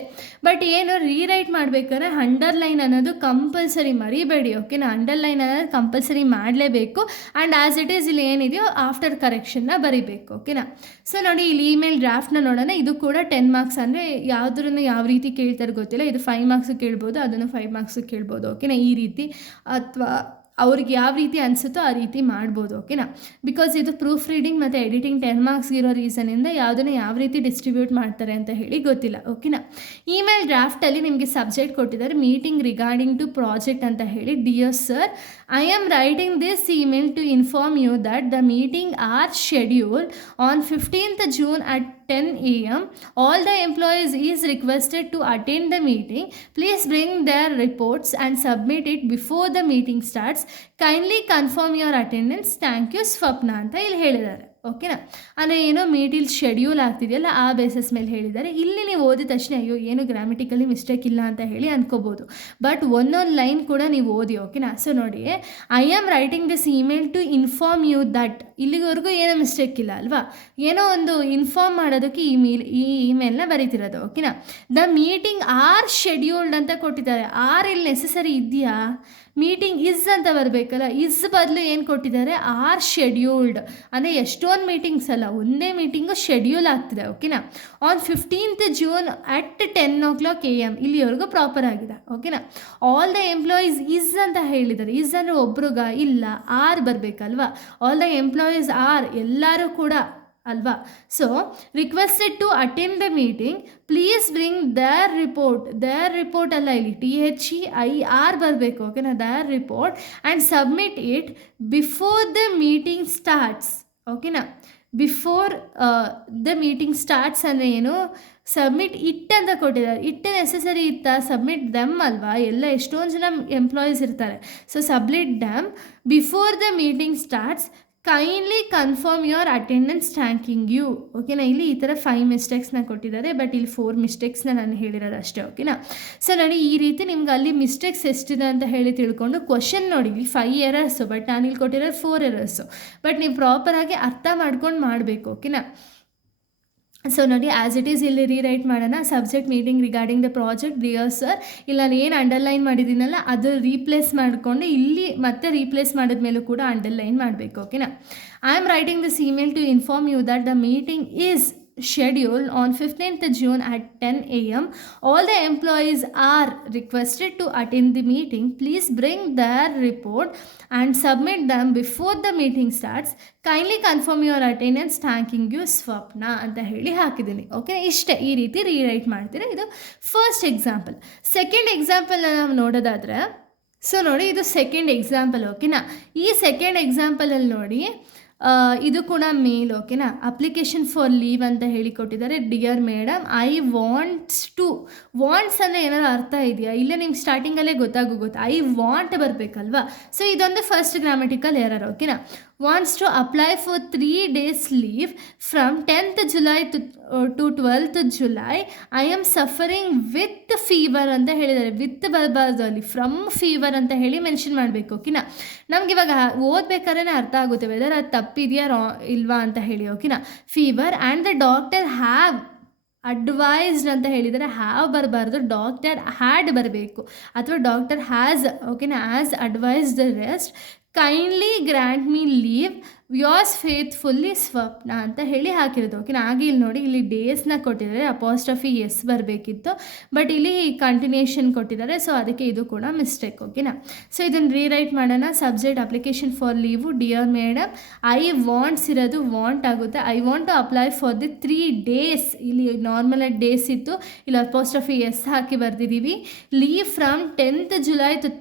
ಬಟ್ ಏನು, ರೀರೈಟ್ ಮಾಡಬೇಕಾದ್ರೆ ಅಂಡರ್ಲೈನ್ ಅನ್ನೋದು ಕಂಪಲ್ಸರಿ ಮರಿಬೇಡಿ. ಓಕೆನಾ, ಅಂಡರ್ಲೈನ್ ಅನ್ನೋದು ಕಂಪಲ್ಸರಿ ಮಾಡಲೇಬೇಕು. ಆ್ಯಂಡ್ ಆ್ಯಸ್ ಇಟ್ ಈಸ್ ಇಲ್ಲಿ ಏನಿದೆಯೋ ಆಫ್ಟರ್ ಕರೆಕ್ಷನ್ನ ಬರೀಬೇಕು. ಓಕೆನಾ, ಸೊ ನೋಡಿ ಇಲ್ಲಿ ಇಮೇಲ್ ಡ್ರಾಫ್ಟ್ನ ನೋಡೋಣ. ಇದು ಕೂಡ 10 ಮಾರ್ಕ್ಸ್. ಅಂದರೆ ಯಾವುದ್ರನ್ನು ಯಾವ ರೀತಿ ಕೇಳ್ತಾರೆ ಗೊತ್ತಿಲ್ಲ. ಇದು 5 ಮಾರ್ಕ್ಸು ಕೇಳ್ಬೋದು, ಅದನ್ನು 5 ಮಾರ್ಕ್ಸು ಕೇಳ್ಬೋದು. ಓಕೆನಾ, ಈ ರೀತಿ. ಅಥವಾ ಅವ್ರಿಗೆ ಯಾವ ರೀತಿ ಅನಿಸುತ್ತೋ ಆ ರೀತಿ ಮಾಡ್ಬೋದು. ಓಕೆನಾ, ಬಿಕಾಸ್ ಇದು ಪ್ರೂಫ್ ರೀಡಿಂಗ್ ಮತ್ತು ಎಡಿಟಿಂಗ್ 10 ಮಾರ್ಕ್ಸ್ ಇರೋ ರೀಸನಿಂದ ಯಾವುದನ್ನು ಯಾವ ರೀತಿ ಡಿಸ್ಟ್ರಿಬ್ಯೂಟ್ ಮಾಡ್ತಾರೆ ಅಂತ ಹೇಳಿ ಗೊತ್ತಿಲ್ಲ. ಓಕೆನಾ, ಇಮೇಲ್ ಡ್ರಾಫ್ಟಲ್ಲಿ ನಿಮಗೆ ಸಬ್ಜೆಕ್ಟ್ ಕೊಟ್ಟಿದ್ದಾರೆ ಮೀಟಿಂಗ್ ರಿಗಾರ್ಡಿಂಗ್ ಟು ಪ್ರಾಜೆಕ್ಟ್ ಅಂತ ಹೇಳಿ. Dear sir, I am writing this email to inform you that the meeting are scheduled on 15th June at 10 a.m. All the employees is requested to attend the meeting. Please bring their reports and submit it before the meeting starts. Kindly confirm your attendance. Thank you, ಸ್ವಪ್ನ ಅಂತ ಇಲ್ಲಿ ಹೇಳಿದ್ದಾರೆ. ಓಕೆನಾ, ಅಂದರೆ ಏನೋ ಮೀಟಿಂಗ್ ಶೆಡ್ಯೂಲ್ ಆಗ್ತಿದೆಯಲ್ಲ ಆ ಬೇಸಿಸ್ ಮೇಲೆ ಹೇಳಿದ್ದಾರೆ. ಇಲ್ಲಿ ನೀವು ಓದಿದ ತಕ್ಷಣ ಅಯ್ಯೋ ಏನು ಗ್ರಾಮೆಟಿಕಲಿ ಮಿಸ್ಟೇಕ್ ಇಲ್ಲ ಅಂತ ಹೇಳಿ ಅಂದ್ಕೋಬೋದು, ಬಟ್ ಒಂದೊಂದು ಲೈನ್ ಕೂಡ ನೀವು ಓದಿ. ಓಕೆನಾ, ಸೊ ನೋಡಿ, I am writing this email to inform you that, ಇಲ್ಲಿವರೆಗೂ ಏನೋ ಮಿಸ್ಟೇಕ್ ಇಲ್ಲ ಅಲ್ವಾ, ಏನೋ ಒಂದು ಇನ್ಫಾರ್ಮ್ ಮಾಡೋದಕ್ಕೆ ಈ ಇಮೇಲ್ನ ಬರೀತಿರೋದು. ಓಕೆನಾ, ದ ಮೀಟಿಂಗ್ ಆರ್ ಶೆಡ್ಯೂಲ್ಡ್ ಅಂತ ಕೊಟ್ಟಿದ್ದಾರೆ. ಆರ್ ಇಲ್ಲಿ ನೆಸಸರಿ ಇದೆಯಾ? ಮೀಟಿಂಗ್ ಇಸ್ ಅಂತ ಬರಬೇಕಲ್ಲ, ಇಸ್ ಬದಲು ಏನು ಕೊಟ್ಟಿದ್ದಾರೆ? Are scheduled. ಅಂದರೆ ಎಷ್ಟೊಂದು ಮೀಟಿಂಗ್ಸ್ ಅಲ್ಲ, ಒಂದೇ ಮೀಟಿಂಗು ಶೆಡ್ಯೂಲ್ ಆಗ್ತಿದೆ. ಓಕೆನಾ, on 15th June at 10 o'clock AM, ಇಲ್ಲಿವರೆಗೂ ಪ್ರಾಪರ್ ಆಗಿದೆ. ಓಕೆನಾ, ಆಲ್ ದ ಎಂಪ್ಲಾಯೀಸ್ ಇಸ್ ಅಂತ ಹೇಳಿದ್ದಾರೆ. ಇಸ್ ಅಂದರೆ ಒಬ್ರಿಗ ಇಲ್ಲ, ಆರ್ ಬರಬೇಕಲ್ವಾ. ಆಲ್ ದ ಎಂಪ್ಲಾಯೀಸ್ ಆರ್, ಎಲ್ಲರೂ ಕೂಡ ಅಲ್ವಾ. So requested to attend the meeting, please bring their report ಅಲ್ಲ, ಇಲ್ಲಿ THEIR ಬರಬೇಕು. ಓಕೆನಾ, their report and submit it before the meeting starts. ಓಕೆನಾ, ಬಿಫೋರ್ ದ ಮೀಟಿಂಗ್ ಸ್ಟಾರ್ಟ್ಸ್ ಅಂದರೆ ಏನು? ಸಬ್ಮಿಟ್ ಇಟ್ ಅಂತ ಕೊಟ್ಟಿದ್ದಾರೆ. ಇಟ್ ನೆಸಸರಿ ಇತ್ತಾ? ಸಬ್ಮಿಟ್ ದಮ್ ಅಲ್ವಾ, ಎಲ್ಲ ಎಷ್ಟೊಂದು ಜನ ಎಂಪ್ಲಾಯೀಸ್ ಇರ್ತಾರೆ. So submit them before the meeting starts. Kindly confirm your attendance thanking you. ಓಕೆನಾ, ಇಲ್ಲಿ ಈ ಥರ 5 ಮಿಸ್ಟೇಕ್ಸ್ನ ಕೊಟ್ಟಿದ್ದಾರೆ, ಬಟ್ ಇಲ್ಲಿ 4 ಮಿಸ್ಟೇಕ್ಸ್ನ ನಾನು ಹೇಳಿರೋದು ಅಷ್ಟೇ. ಓಕೆನಾ, ಸೊ ನೋಡಿ, ಈ ರೀತಿ ನಿಮ್ಗೆ ಅಲ್ಲಿ ಮಿಸ್ಟೇಕ್ಸ್ ಎಷ್ಟಿದೆ ಅಂತ ಹೇಳಿ ತಿಳ್ಕೊಂಡು ಕ್ವಶನ್ ನೋಡಿ, ಇಲ್ಲಿ 5 ಎರರ್ಸು, ಬಟ್ ನಾನು ಇಲ್ಲಿ ಕೊಟ್ಟಿರೋದು 4 ಎರರ್ಸು. ಬಟ್ ನೀವು ಪ್ರಾಪರಾಗಿ ಅರ್ಥ ಮಾಡ್ಕೊಂಡು ಮಾಡಬೇಕು. ಓಕೆನಾ, ಸೊ ನೋಡಿ, ಆ್ಯಸ್ ಇಟ್ ಈಸ್ ಇಲ್ಲಿ ರೀರೈಟ್ ಮಾಡೋಣ. Subject meeting regarding the project. Dear sir, ಇಲ್ಲ ನಾನು ಏನು ಅಂಡರ್ಲೈನ್ ಮಾಡಿದ್ದೀನಲ್ಲ ಅದು ರೀಪ್ಲೇಸ್ ಮಾಡಿಕೊಂಡು ಇಲ್ಲಿ ಮತ್ತೆ ರೀಪ್ಲೇಸ್ ಮಾಡಿದ್ಮೇಲೂ ಕೂಡ ಅಂಡರ್ಲೈನ್ ಮಾಡಬೇಕು. ಓಕೆನಾ, I am writing this email to inform you that the meeting is scheduled on 15th June at 10 a.m. All the employees are requested to attend the meeting. Please bring their report and submit them before the meeting starts. Kindly confirm your attendance. Thanking you, ಸ್ವಪ್ನ ಅಂತ ಹೇಳಿ ಹಾಕಿದ್ದೀನಿ. ಓಕೆ, ಇಷ್ಟೇ. ಈ ರೀತಿ ರೀರೈಟ್ ಮಾಡ್ತೀರಾ. ಇದು ಫಸ್ಟ್ ಎಕ್ಸಾಂಪಲ್. ಸೆಕೆಂಡ್ ಎಕ್ಸಾಂಪಲ್ ನಾವು ನೋಡೋದಾದರೆ, ಸೊ ನೋಡಿ, ಇದು ಸೆಕೆಂಡ್ ಎಕ್ಸಾಂಪಲ್. ಓಕೆನಾ, ಈ ಸೆಕೆಂಡ್ ಎಕ್ಸಾಂಪಲಲ್ಲಿ ನೋಡಿ, ಇದು ಕೂಡ ಮೇಲ್. ಓಕೆನಾ, ಅಪ್ಲಿಕೇಶನ್ ಫಾರ್ ಲೀವ್ ಅಂತ ಹೇಳಿಕೊಟ್ಟಿದ್ದಾರೆ. ಡಿಯರ್ ಮೇಡಮ್, ಐ ವಾಂಟ್ಸ್ ಅಂದರೆ ಏನಾದ್ರು ಅರ್ಥ ಇದೆಯಾ? ಇಲ್ಲೇ ನಿಮ್ಗೆ ಸ್ಟಾರ್ಟಿಂಗಲ್ಲೇ ಗೊತ್ತಾಗುತ್ತೆ. ಐ ವಾಂಟ್ ಬರಬೇಕಲ್ವಾ. ಸೊ ಇದೊಂದು ಫಸ್ಟ್ ಗ್ರಾಮೆಟಿಕಲ್ ಎರರ್. ಓಕೆನಾ, wants to apply for 3 days leave from 10th July to 12th July. I am suffering with fever ಅಂತ ಹೇಳಿದ್ದಾರೆ. ವಿತ್ ಬರಬಾರ್ದು, ಅಲ್ಲಿ ಫ್ರಮ್ ಫೀವರ್ ಅಂತ ಹೇಳಿ ಮೆನ್ಷನ್ ಮಾಡಬೇಕು. ಓಕೆನಾ, ನಮ್ಗೆ ಇವಾಗ ಓದ್ಬೇಕಾದ್ರೆ ಅರ್ಥ ಆಗುತ್ತೆ ವೆದರ್ ಅದು ತಪ್ಪಿದೆಯಾ ಇಲ್ವಾ ಅಂತ ಹೇಳಿ. ಓಕೆನಾ, fever and the doctor have advised ಅಂತ ಹೇಳಿದರೆ ಹ್ಯಾವ್ ಬರಬಾರ್ದು, ಡಾಕ್ಟರ್ ಹ್ಯಾಡ್ ಬರಬೇಕು, ಅಥವಾ ಡಾಕ್ಟರ್ ಹ್ಯಾಸ್. ಓಕೆನಾ, as advised rest. Kindly grant me leave yours faithfully Swapna ಅಂತ ಹೇಳಿ ಹಾಕಿರೋದು. ಓಕೆನಾ, ಹಾಗೆ ಇಲ್ಲಿ ನೋಡಿ, ಇಲ್ಲಿ ಡೇಸ್ನ ಕೊಟ್ಟಿದ್ದಾರೆ, ಅಪಾಸ್ಟ್ರಫಿ ಎಸ್ ಬರಬೇಕಿತ್ತು, ಬಟ್ ಇಲ್ಲಿ ಕಂಟಿನ್ಯೂಷನ್ ಕೊಟ್ಟಿದ್ದಾರೆ. ಸೊ ಅದಕ್ಕೆ ಇದು ಕೂಡ ಮಿಸ್ಟೇಕ್. ಓಕೆನಾ, ಸೊ ಇದನ್ನು ರೀರೈಟ್ ಮಾಡೋಣ. Subject application for leave. Dear madam, I wants ಇರೋದು ವಾಂಟ್ ಆಗುತ್ತೆ. I want to apply for the 3 days. ಇಲ್ಲಿ ನಾರ್ಮಲಾಗಿ ಡೇಸ್ ಇತ್ತು, ಇಲ್ಲಿ ಅಪಾಸ್ಟ್ರಫಿ ಎಸ್ ಹಾಕಿ ಬರ್ದಿದ್ದೀವಿ. Leave from 10th July to